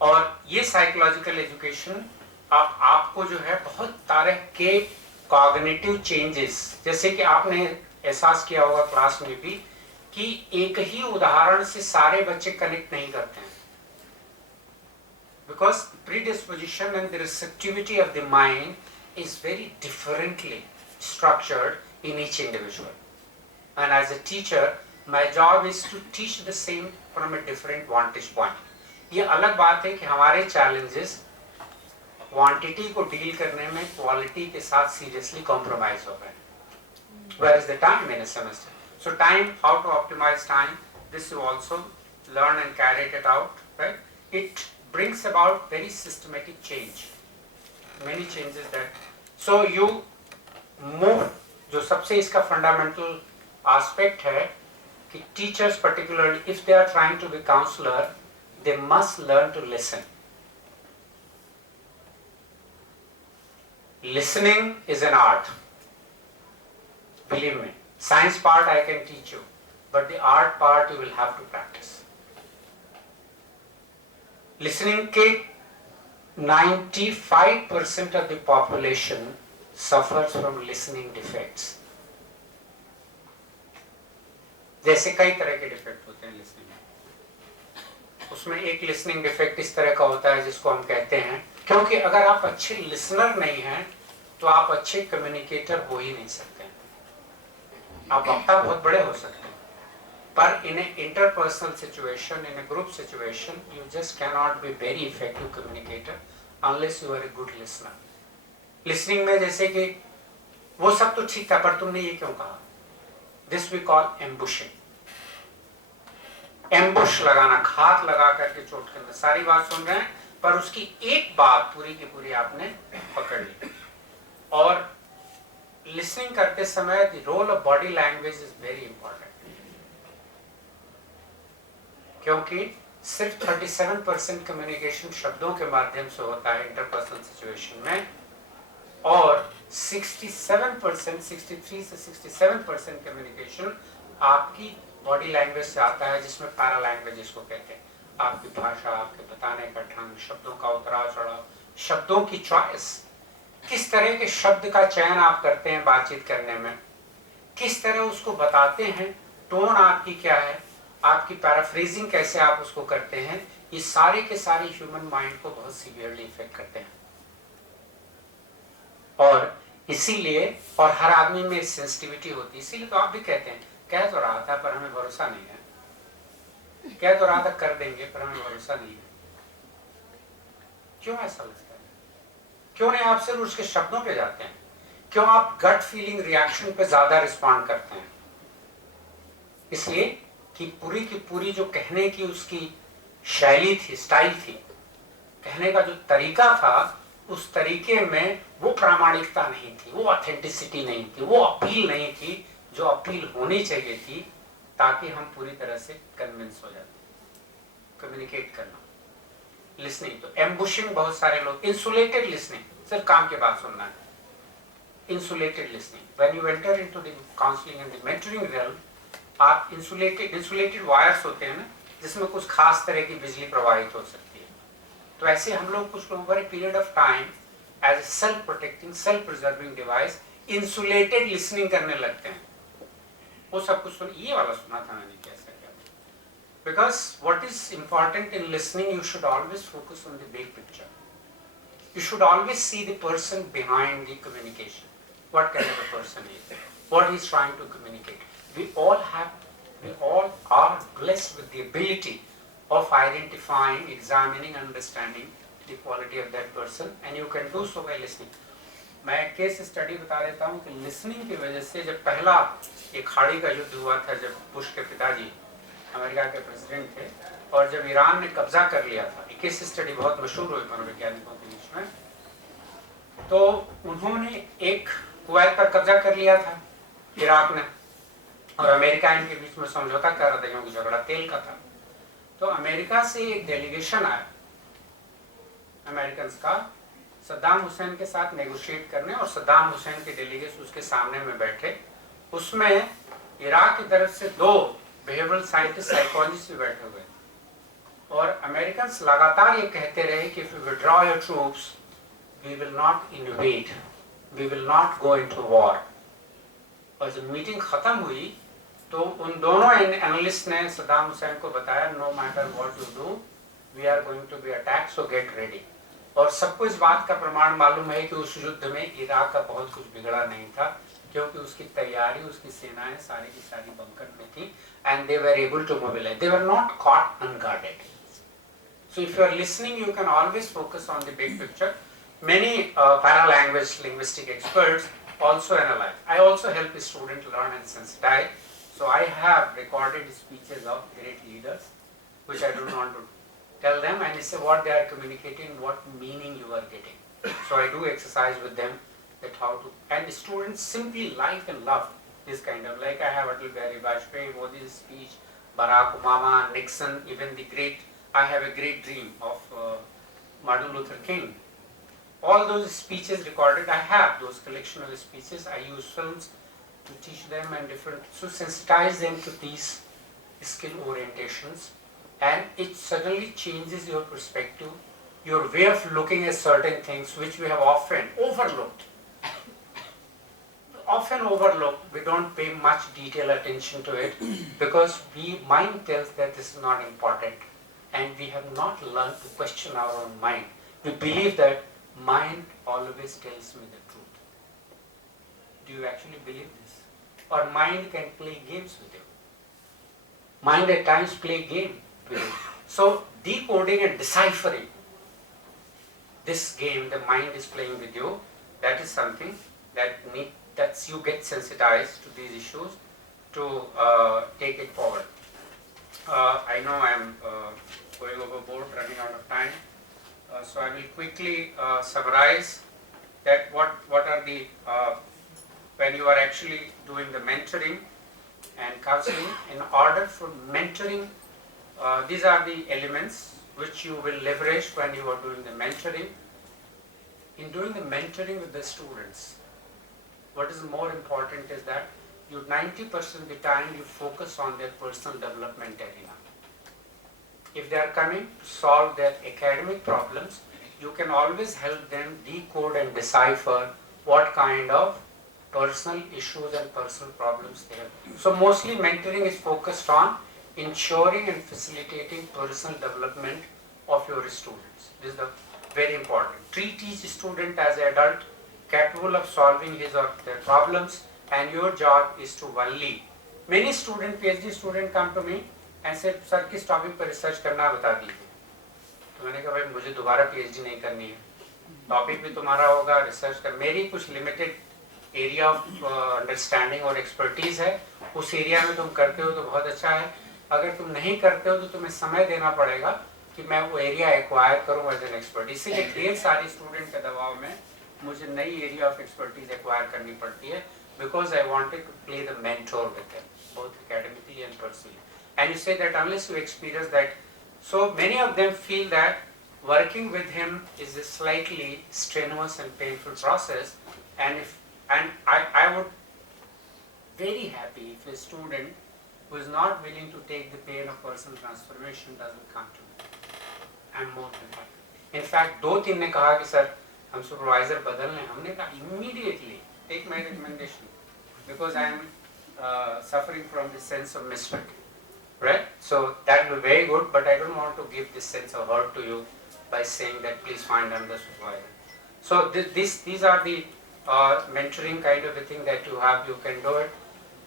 और ये साइकोलॉजिकल एजुकेशन आपको जो है बहुत तरह के कॉग्निटिव चेंजेस, जैसे कि आपने एहसास किया होगा क्लास में भी कि एक ही उदाहरण से सारे बच्चे कनेक्ट नहीं करते हैं, because predisposition and the receptivity of the mind is very differently structured in each individual, and as a teacher my job is to teach the same from a different vantage point. ये अलग बात है कि हमारे challenges quantity को deal करने में quality के साथ सीरियसली कॉम्प्रोमाइज हो गए। Where is the time in a semester? So time, how to optimize time, this you also learn and carry it out, right? It brings about very systematic change, many changes that, so you move, जो सबसे इसका fundamental aspect है कि teachers particularly if they are trying to be counselor, they must learn to listen. Listening is an art. Believe me, science part I can teach you, but the art part you will have to practice. Listening के 95% of the population suffers from listening defects. जैसे कई तरह के defect होते हैं listening में, उसमें एक लिसनिंग डिफेक्ट इस तरह का होता है जिसको हम कहते हैं, क्योंकि अगर आप अच्छे लिसनर नहीं हैं तो आप अच्छे कम्युनिकेटर हो ही नहीं सकते। आप वक्ता बहुत बड़े हो सकते हैं, पर in a interpersonal situation, in a group situation, you just can not be very effective communicator unless you are a good listener. Listening में जैसे कि वो सब तो ठीक था, पर तुमने ये क्यों कहा, दिस वी कॉल एम्बुशिंग। एम्बुश लगाना, घात लगा करके चोट करना, सारी बात सुन रहे हैं पर उसकी एक बात पूरी की पूरी आपने पकड़ ली। और लिसनिंग करते समय the role of body language is very important, क्योंकि सिर्फ 37% कम्युनिकेशन शब्दों के माध्यम से होता है इंटरपर्सनल सिचुएशन में, और 67%, 63 से 67% कम्युनिकेशन आपकी बॉडी लैंग्वेज से आता है, जिसमें पैरा लैंग्वेज इसको कहते हैं। आपकी भाषा, आपके बताने का ढंग, शब्दों का उतराव चढ़ाव, शब्दों की चॉइस, किस तरह के शब्द का चयन आप करते हैं बातचीत करने में, किस तरह उसको बताते हैं, टोन आपकी क्या है, आपकी पैराफ्रेजिंग कैसे आप उसको करते हैं, ये सारे के सारे ह्यूमन माइंड को बहुत सीवियरली इफेक्ट करते हैं। और इसीलिए, और हर आदमी में सेंसिटिविटी होती है, इसीलिए तो आप भी कहते हैं कह तो रहा था पर हमें भरोसा नहीं है, कह तो रहा था कर देंगे पर हमें भरोसा नहीं है। क्यों ऐसा लगता है? क्यों नहीं आप सिर्फ उसके शब्दों पे जाते हैं? क्यों आप गट फीलिंग रिएक्शन पे ज्यादा रिस्पॉन्ड करते हैं? इसलिए कि पूरी की पूरी जो कहने की उसकी शैली थी, स्टाइल थी, कहने का जो तरीका था, उस तरीके में वो प्रामाणिकता नहीं थी, वो ऑथेंटिसिटी नहीं थी, वो अपील नहीं थी जो अपील होनी चाहिए थी, ताकि हम पूरी तरह से कन्विंस हो जाते। कम्युनिकेट करना, लिसनिंग, तो एम्बुशिंग, बहुत सारे लोग, इंसुलेटेड लिसनिंग, सिर्फ काम के बात सुनना है, insulated listening, when you enter into the counselling and the mentoring realm, आप इंसुलेटेड वायर्स होते हैं ना, जिसमें कुछ खास तरह की बिजली प्रवाहित हो सकती है। तो ऐसे हम लोग कुछ लोग over a period of time as a self protecting, self preserving device insulated listening करने लगते हैं। वो सब कुछ सुन, ये वाला सुना था मैंने कैसे क्या, because what is important in listening, you should always focus on the big picture, you should always see the person behind the communication, what kind of a person he is, what he is trying to communicate. We all are blessed with the ability of identifying, examining, understanding the quality of that person, and you can do so by listening. मैं case study बता देता हूँ कि listening की वजह से जब पहला एक खाड़ी का युद्ध हुआ था, जब बुश के पिताजी अमेरिका के प्रेसिडेंट थे, और जब ईरान ने कब्जा कर लिया था, केस स्टडी बहुत मशहूर हुई मनोवैज्ञानिकों के बीच में, तो उन्होंने एक कुवैत पर कब्जा कर लिया था इराक ने, और अमेरिका इनके बीच में समझौता कर रहा था क्योंकि झगड़ा तेल का था। तो अमेरिका से एक डेलीगेशन आया अमेरिकन का सद्दाम हुसैन के साथ नेगोशिएट करने, और सद्दाम हुसैन के डेलीगेट्स उसके सामने में बैठे, उसमें इराक की तरफ से 2 बिहेवियरल साइंटिस्ट, साइकोलॉजिस्ट भी बैठे हुए, और अमेरिकन लगातार ये कहते रहे कि if you withdraw your troops we will not invade, we will not go into war। और जब मीटिंग खत्म हुई तो उन दोनों एनालिस्ट ने सद्दाम हुसैन को बताया, no matter what you do, we are going to be attack, so get ready. और सबको इस बात का प्रमाण मालूम है कि उस युद्ध में इराक का बहुत कुछ बिगड़ा नहीं था, क्योंकि उसकी तैयारी, उसकी सेनाएं सारी की सारी बंकर में थी, and they were able to mobilize, they were not caught unguarded. So if you are listening, you can always focus on the big picture. Many paralanguage linguistic experts also analyze. I also help students learn and sensitize. So I have recorded speeches of great leaders, which I don't want to tell them, and say what they are communicating, what meaning you are getting. So I do exercise with them that how to, and the students simply like and love this kind of, like I have Atal Bihari Vajpayee, Modi's speech, Barack Obama, Nixon, even the great, I have a great dream of Martin Luther King. All those speeches recorded, I have those collection of speeches. I use films to teach them and different, so sensitize them to these skill orientations, and it suddenly changes your perspective, your way of looking at certain things which we have often overlooked. We don't pay much detailed attention to it because mind tells that this is not important, and we have not learned to question our own mind. We believe that mind always tells me the truth. Do you actually believe this? Or mind can play games with you. Mind at times play game with you. So decoding and deciphering this game the mind is playing with you, that is something that you get sensitized to these issues to take it forward. I know I'm going overboard, running out of time. So I will quickly summarize that what are the when you are actually doing the mentoring and counseling. In order for mentoring, these are the elements which you will leverage when you are doing the mentoring. In doing the mentoring with the students, what is more important is that you 90% of the time you focus on their personal development arena. If they are coming to solve their academic problems, you can always help them decode and decipher what kind of personal issues and personal problems they have. So mostly mentoring is focused on ensuring and facilitating personal development of your students. This is the very important. Treat each student as an adult capable of solving his or their problems, and your job is to only. Many student, PhD student come to me and say, sir किस topic पर research करना है बता दीजिए. तो मैंने कहा भाई मुझे दोबारा PhD नहीं करनी है, टॉपिक भी तुम्हारा होगा, रिसर्च कर, मेरी कुछ लिमिटेड एरिया ऑफ अंडरस्टैंडिंग और एक्सपर्टीज है, उस एरिया में तुम करते हो तो बहुत अच्छा है. अगर तुम नहीं करते हो तो तुम्हें समय देना पड़ेगा कि मैं वो एरिया एक्वायर करूँ एज एन एक्सपर्ट. इसीलिए ढेर सारी स्टूडेंट के दबाव में मुझे नई एरिया ऑफ एक्सपर्टीज एक्वायर करनी पड़ती है, because I wanted to play the mentor with them both academically and personally. And you say that unless you experience that, so many of them feel that working with him is a slightly strenuous and painful process, and I would very happy if a student who is not willing to take the pain of personal transformation doesn't come to me. I'm more than happy. In fact, 2-3 ने कहा कि sir हम supervisor बदल लें. हमने कहा immediately take my recommendation, because I am suffering from this sense of mystery, right? So that will be very good, but I don't want to give this sense of hurt to you by saying that please find another supervisor. So these are the mentoring kind of a thing that you have. You can do it,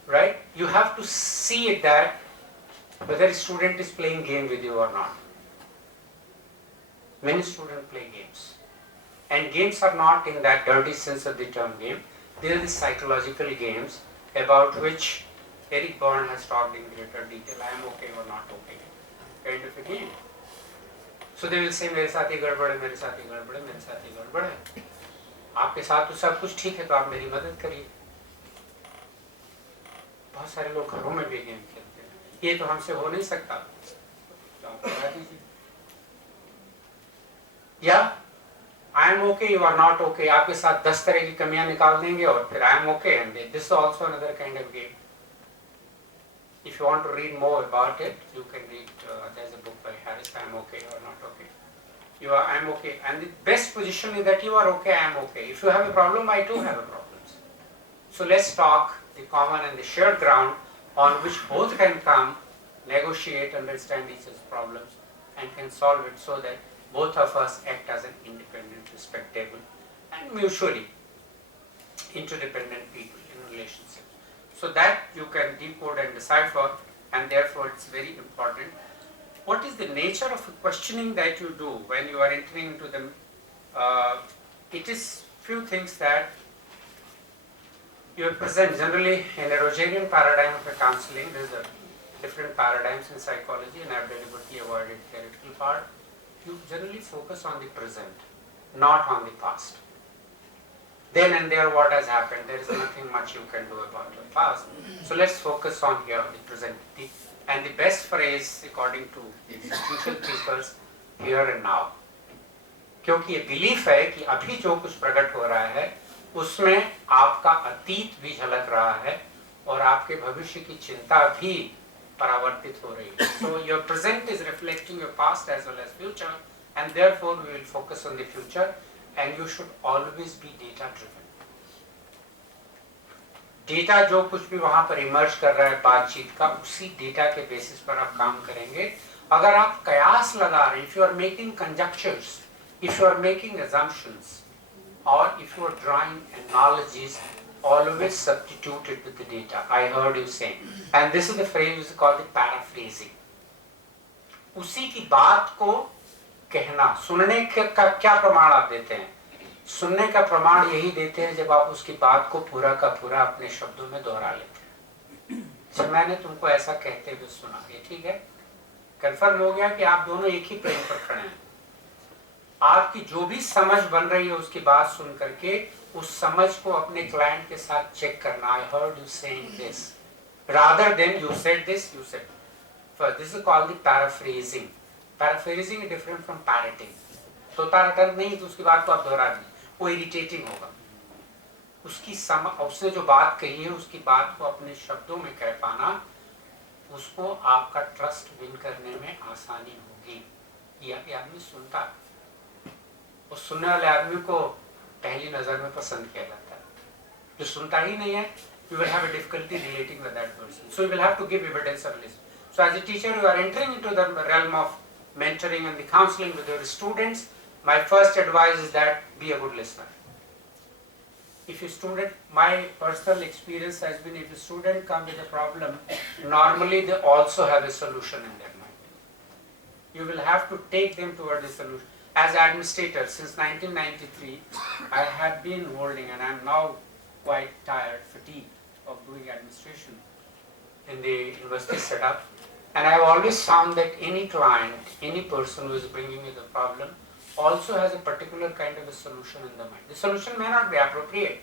right? You have to see it that whether a student is playing game with you or not. Many students play games, and games are not in that dirty sense of the term game. They are the psychological games about which Eric Berne has talked in greater detail. I am okay or not okay, kind of a game. So they will say मेरे साथ ही गड़बड़ है, मेरे साथ ही गड़बड़ है, मेरे साथ ही गड़बड़ है. आपके साथ तो सब कुछ ठीक है, तो आप मेरी मदद करिए. बहुत सारे लोग घरों में भी गेम खेलते हैं. ये तो हमसे हो नहीं सकता, तो आप करा दीजिए. या I am okay, you are not okay. आपके साथ 10 तरह की कमियां निकाल देंगे और फिर I am okay, and this is also another kind of game. If you want to read more about it, you can read. There's a book by Harris. I am okay or not okay. I am okay, and the best position is that you are okay. I am okay. If you have a problem, I too have a problem. So let's talk the common and the shared ground on which both can come, negotiate, understand each other's problems, and can solve it so that both of us act as an independent, respectable, and mutually interdependent people in relationships. So that you can decode and decipher, and therefore it's very important. What is the nature of questioning that you do when you are entering into them? It is few things that you present. Generally in a Rogerian paradigm of a counseling, there is a different paradigms in psychology, and I have deliberately avoided the theoretical part. You generally focus on the present, not on the past. Then and there what has happened, there is nothing much you can do about the past. So let's focus on here, the present. And the best phrase according to the institutional thinkers, here and now. क्योंकि ये belief है कि अभी जो कुछ प्रकट हो रहा है उसमें आपका अतीत भी झलक रहा है और आपके भविष्य की चिंता भी परावर्तित हो रही है. So your present is reflecting your past as well as future, and therefore we will focus on the future, and you should always be data driven. Data जो कुछ भी वहां पर इमर्ज कर रहा है बातचीत का, उसी डेटा के बेसिस पर आप काम करेंगे. अगर आप कयास लगा रहे हैं, if you are making conjectures, if you are making assumptions, or if you are drawing analogies, always substitute it with the data. I heard you saying, and this is the phrase called the paraphrasing. उसी की बात को कहना. सुनने का क्या प्रमाण आप देते हैं? सुनने का प्रमाण यही देते हैं जब आप उसकी बात को पूरा का पूरा अपने शब्दों में दोहरा लेते हैं. मैंने तुमको ऐसा कहते हुए सुना, ये ठीक है, कंफर्म हो गया कि आप दोनों एक ही प्लेन पर खड़े हैं। आपकी जो भी समझ बन रही है उसकी बात सुन करके उस समझ को अपने क्लाइंट के साथ चेक करना, I heard you saying this, rather than you said this, you said. First, this is called the paraphrasing. Paraphrasing is different from parroting. तोता रटन नहीं तो उसकी बात को आप दोहरा दी, वो इरिटेटिंग होगा। उसने जो बात कही है उसकी बात को अपने शब्दों में कह पाना, उसको आपका ट्रस्ट विन करने में आसानी होगी। ये आदमी सुनता, उस सुनने वाले आदमी को पहली नजर में पसंद किया जाता है। जो सुनता ही नहीं है, you will have a difficulty relating with that person. So you will have to give evidence or list. So as a teacher, you are entering into the realm of mentoring and the counseling with your students. My first advice is that be a good listener. If a student, my personal experience has been, if a student comes with a problem, normally they also have a solution in their mind. You will have to take them toward the solution. As administrator, since 1993, I have been holding, and I am now quite tired, fatigued of doing administration in the university setup. And I have always found that any client, any person who is bringing me the problem also has a particular kind of a solution in the mind. The solution may not be appropriate,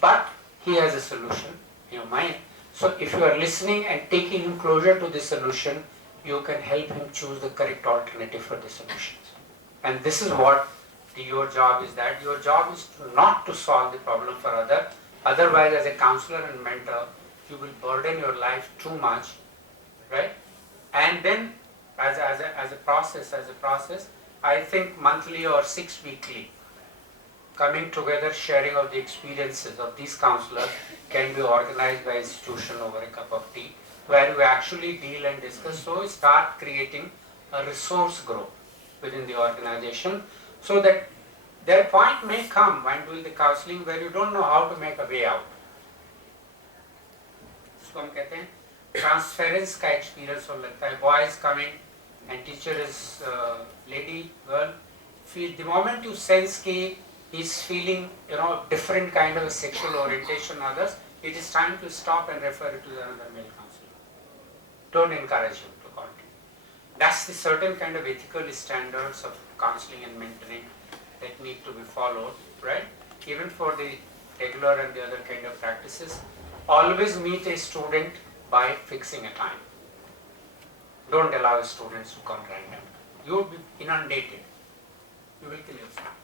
but he has a solution in your mind. So if you are listening and taking him closer to the solution, you can help him choose the correct alternative for the solutions. And this is what your job is, that your job is not to solve the problem for other. Otherwise, as a counselor and mentor, you will burden your life too much, right? And then as a process, I think monthly or 6 weekly, coming together, sharing of the experiences of these counselors can be organized by institution over a cup of tea, where we actually deal and discuss. So we start creating a resource group within the organization, so that their point may come when doing the counseling where you don't know how to make a way out. इसको हम कहते हैं transference का experience हो लगता है. Boy is coming and teacher is lady, girl. The moment you sense कि he's feeling, different kind of a sexual orientation others, it is time to stop and refer it to another male counselor. Don't encourage him to continue. That's the certain kind of ethical standards of counseling and mentoring that need to be followed, right? Even for the regular and the other kind of practices. Always meet a student by fixing a time. Don't allow students to come random. You will be inundated. You will kill yourself.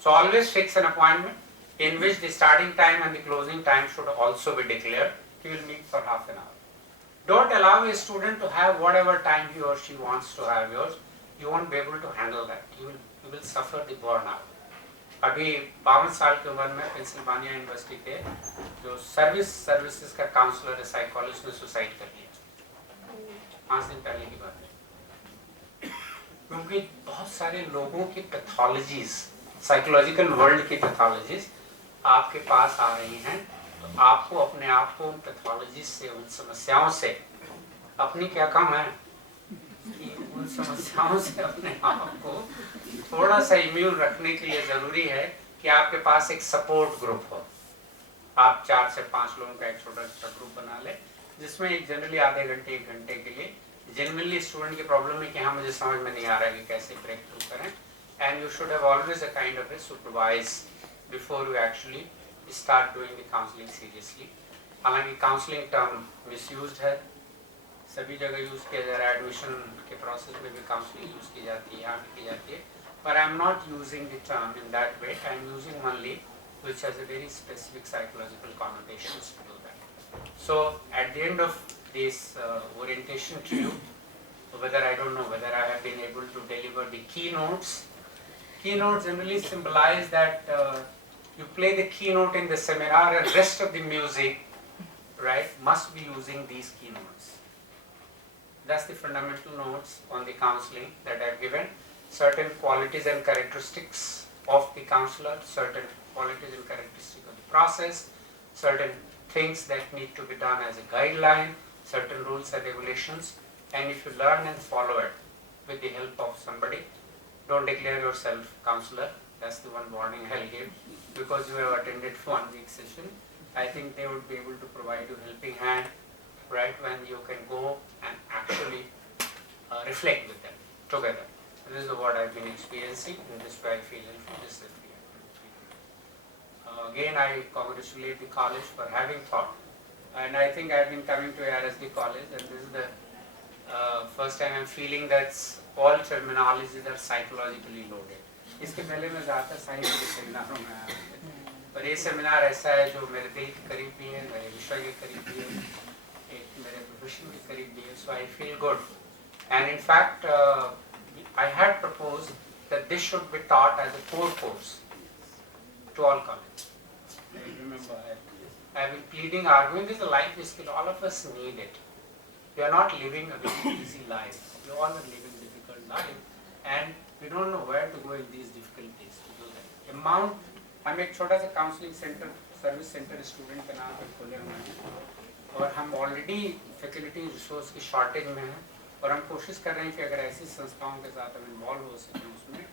So always fix an appointment in which the starting time and the closing time should also be declared. You will meet for half an hour. Don't allow a student to have whatever time he or she wants to have yours. You won't be able to handle that. You will suffer the burnout. अभी 52 साल की उम्र में Pennsylvania university के जो services का counsellor है, psychologist ने सुसाइड कर लिया 5 दिन पहले की बात है। क्योंकि बहुत सारे लोगों की पैथोलॉजीज, साइकोलॉजिकल वर्ल्ड की पैथोलॉजीज आपके पास आ रही हैं, तो आपको अपने आप को उन पैथोलॉजीज से, उन समस्याओं से, अपनी क्या कम है कि उन समस्याओं से अपने आप को थोड़ा सा इम्यून रखने के लिए जरूरी है कि आपके पास एक सपोर्ट ग्रुप हो। आप 4 से 5 लोगों का एक छोटा सा ग्रुप बना ले, जिसमें एक जनरली आधे घंटे 1 घंटे के लिए जनरली स्टूडेंट की प्रॉब्लम है कि हाँ मुझे समझ में नहीं आ रहा है कि कैसे ब्रेक थ्रू करें, and you should have always a kind of A supervise before you actually start doing the counselling seriously. हालांकि काउंसलिंग टर्म मिसयूज्ड है, सभी जगह यूज़ किया जा रहा है, एडमिशन के प्रोसेस में भी काउंसलिंग यूज़ की जाती है, यहाँ भी की जाती है, but I am not using the term in that way. I am using only which has a very specific psychological connotations to do that. So at the end of this orientation to you, whether I don't know whether I have been able to deliver the keynotes. Keynotes generally symbolize that you play the keynote in the seminar and rest of the music, right, must be using these keynotes. That's the fundamental notes on the counseling that I have given. Certain qualities and characteristics of the counselor, certain qualities and characteristics of the process, certain things that need to be done as a guideline, certain rules and regulations, and if you learn and follow it with the help of somebody, don't declare yourself counselor. That's the one warning I'll give, because you have attended 1 week session. I think they would be able to provide you helping hand, right, when you can go and actually reflect with them together. This is what I've been experiencing, and this is why I feel helpful. This is again, I congratulate the college for having thought, and I think I've been coming to RSD college, and this is the first time I'm feeling that all terminologies are psychologically loaded. इसके पहले मैं ज़्यादातर science के सेमिनारों में आया हूँ, पर ये सेमिनार ऐसा है जो मेरे दिल के करीब भी है, मेरे विषय के करीब भी है, एक मेरे प्रोफेशन के करीब भी है. So I feel good, and in fact I had proposed that this should be taught as a core course to all colleges. I remember I have been pleading, arguing, this is a life skill, all of us need it. We are not living a very easy life. We all are living a difficult life, and we don't know where to go in these difficult days to do that. Amount, हम एक छोटा सा counselling centre, service centre student के नाम पर खोले हुए हैं, और हम ऑलरेडी फैकल्टी रिसोर्स की शॉर्टेज में हैं, और हम कोशिश कर रहे हैं कि अगर ऐसी संस्थाओं के साथ हम इन्वॉल्व हो सकें उसमें,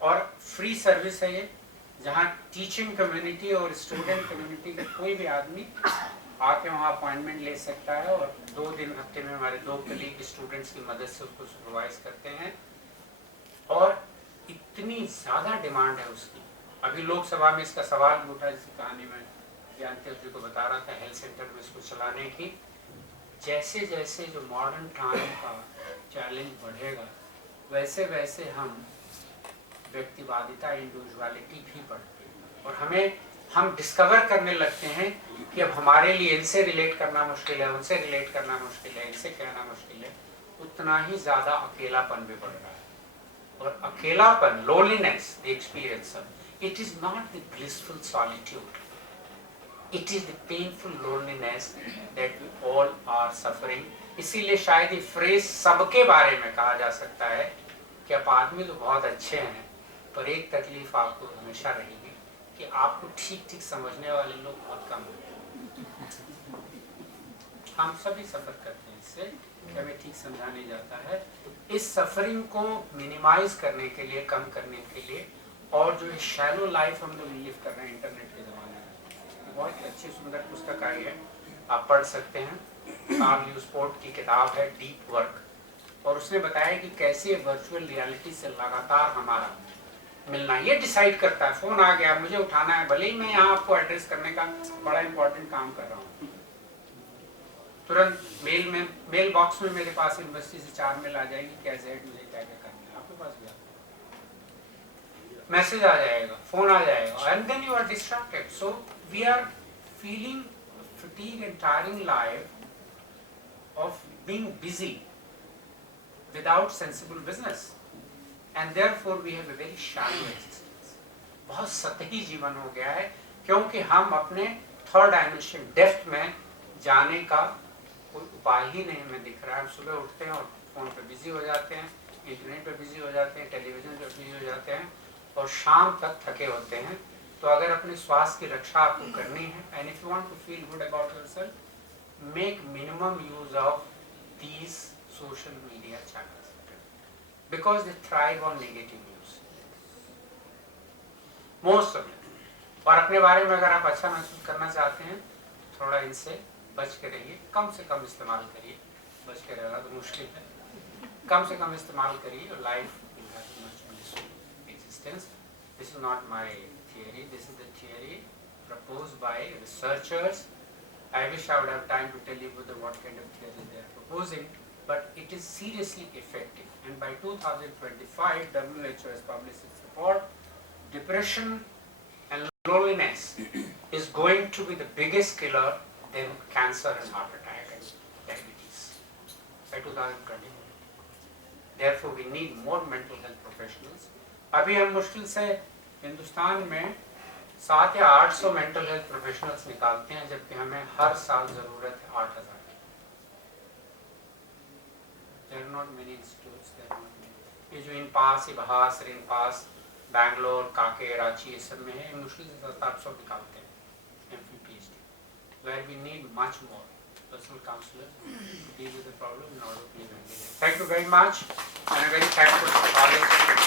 और फ्री सर्विस है ये, जहाँ टीचिंग कम्युनिटी और स्टूडेंट कम्युनिटी का कोई भी आदमी आके वहाँ अपॉइंटमेंट ले सकता है, और 2 दिन हफ्ते में हमारे 2 कलीग स्टूडेंट्स की मदद से उसको सुपरवाइज करते हैं. और इतनी ज़्यादा डिमांड है उसकी. अभी लोकसभा में इसका सवाल भी उठा, जिसकी कहानी मैं ज्ञानदेव जी को बता रहा था, हेल्थ सेंटर में इसको चलाने की. जैसे जैसे जो मॉडर्न टाइम का चैलेंज बढ़ेगा, वैसे वैसे हम व्यक्तिवादिता, इंडिविजुअलिटी भी बढ़ती है, और हम डिस्कवर करने लगते हैं कि अब हमारे लिए इनसे रिलेट करना मुश्किल है, उनसे रिलेट करना मुश्किल है, इनसे कहना मुश्किल है. उतना ही ज़्यादा अकेलापन भी बढ़ रहा है. और अकेलापन, loneliness, the experience, it is not the blissful solitude, it is the painful loneliness that we all are suffering. इसीलिए शायद ये फ्रेज सबके बारे में कहा जा सकता है कि आप आदमी तो बहुत अच्छे हैं, पर एक तकलीफ आपको हमेशा रहेगी कि आपको ठीक ठीक समझने वाले लोग बहुत कम हैं. हम सभी सफ़र करते हैं इससे कि हमें ठीक समझा नहीं जाता है. इस सफरिंग को मिनिमाइज करने के लिए, कम करने के लिए, और जो शैलो लाइफ हम लोग लिव कर रहे हैं इंटरनेट के ज़माने में, बहुत अच्छी सुंदर पुस्तक आई है, आप पढ़ सकते हैं. कार्ल न्यूपोर्ट की किताब है डीप वर्क, और उसने बताया कि कैसे वर्चुअल रियलिटी से लगातार हमारा मिलना ये डिसाइड करता है. फ़ोन आ गया, मुझे उठाना है, भले ही मैं यहाँ आपको एड्रेस करने का बड़ा इंपॉर्टेंट काम कर रहा हूँ, तुरंत मेल बॉक्स में मेरे पास यूनिवर्सिटी से 4 मेल आ जाएगी, क्या जेड मुझे क्या क्या करना है, आपके पास भी मैसेज आ जाएगा, फोन आ जाएगा, and then you are distracted. So we are feeling fatigue and tiring life of being busy without sensible business, and therefore we have a very shallow existence. बहुत सतही जीवन हो गया है, क्योंकि हम अपने थर्ड डायमेंशन डेप्थ में जाने का कोई उपाय ही नहीं हमें दिख रहा है. हम सुबह उठते हैं और फ़ोन पे बिजी हो जाते हैं, इंटरनेट पे बिजी हो जाते हैं, टेलीविज़न पे बिजी हो जाते हैं, और शाम तक थके होते हैं. तो अगर अपने स्वास्थ्य की रक्षा आपको करनी है, and if you want to feel good about yourself, make minimum use of these social media channels, because they thrive on negative news, most of it. और अपने बारे में अगर आप अच्छा महसूस करना चाहते हैं, थोड़ा इनसे बच के रहिए, कम से कम इस्तेमाल करिए. बच के रहना तो मुश्किल है, कम से कम इस्तेमाल करिए. Life will have much existence. This is not my theory, this is the theory proposed by researchers. I wish I would have time to tell you what kind of theory they are proposing, but it is seriously effective. And by 2025, WHO has published its report. Depression and loneliness is going to be the biggest killer than cancer and heart attack and diabetes by 2025. Therefore, we need more mental health professionals. अभी हम मुश्किल से हिंदुस्तान में 700 या 800 mental health professionals निकालते हैं, जबकि हमें हर साल ज़रूरत है 8000 की. There are not many institutes, there are not many. ये जो इन पास, इबहास, रिन पास, बैंगलोर, काके, रांची, ये सब में है, मुश्किल से 700 निकालते हैं MPhil PhD, where we need much more personal counselors to deal with the problem in order to live and live. Thank you very much, and I'm very thankful to the college for the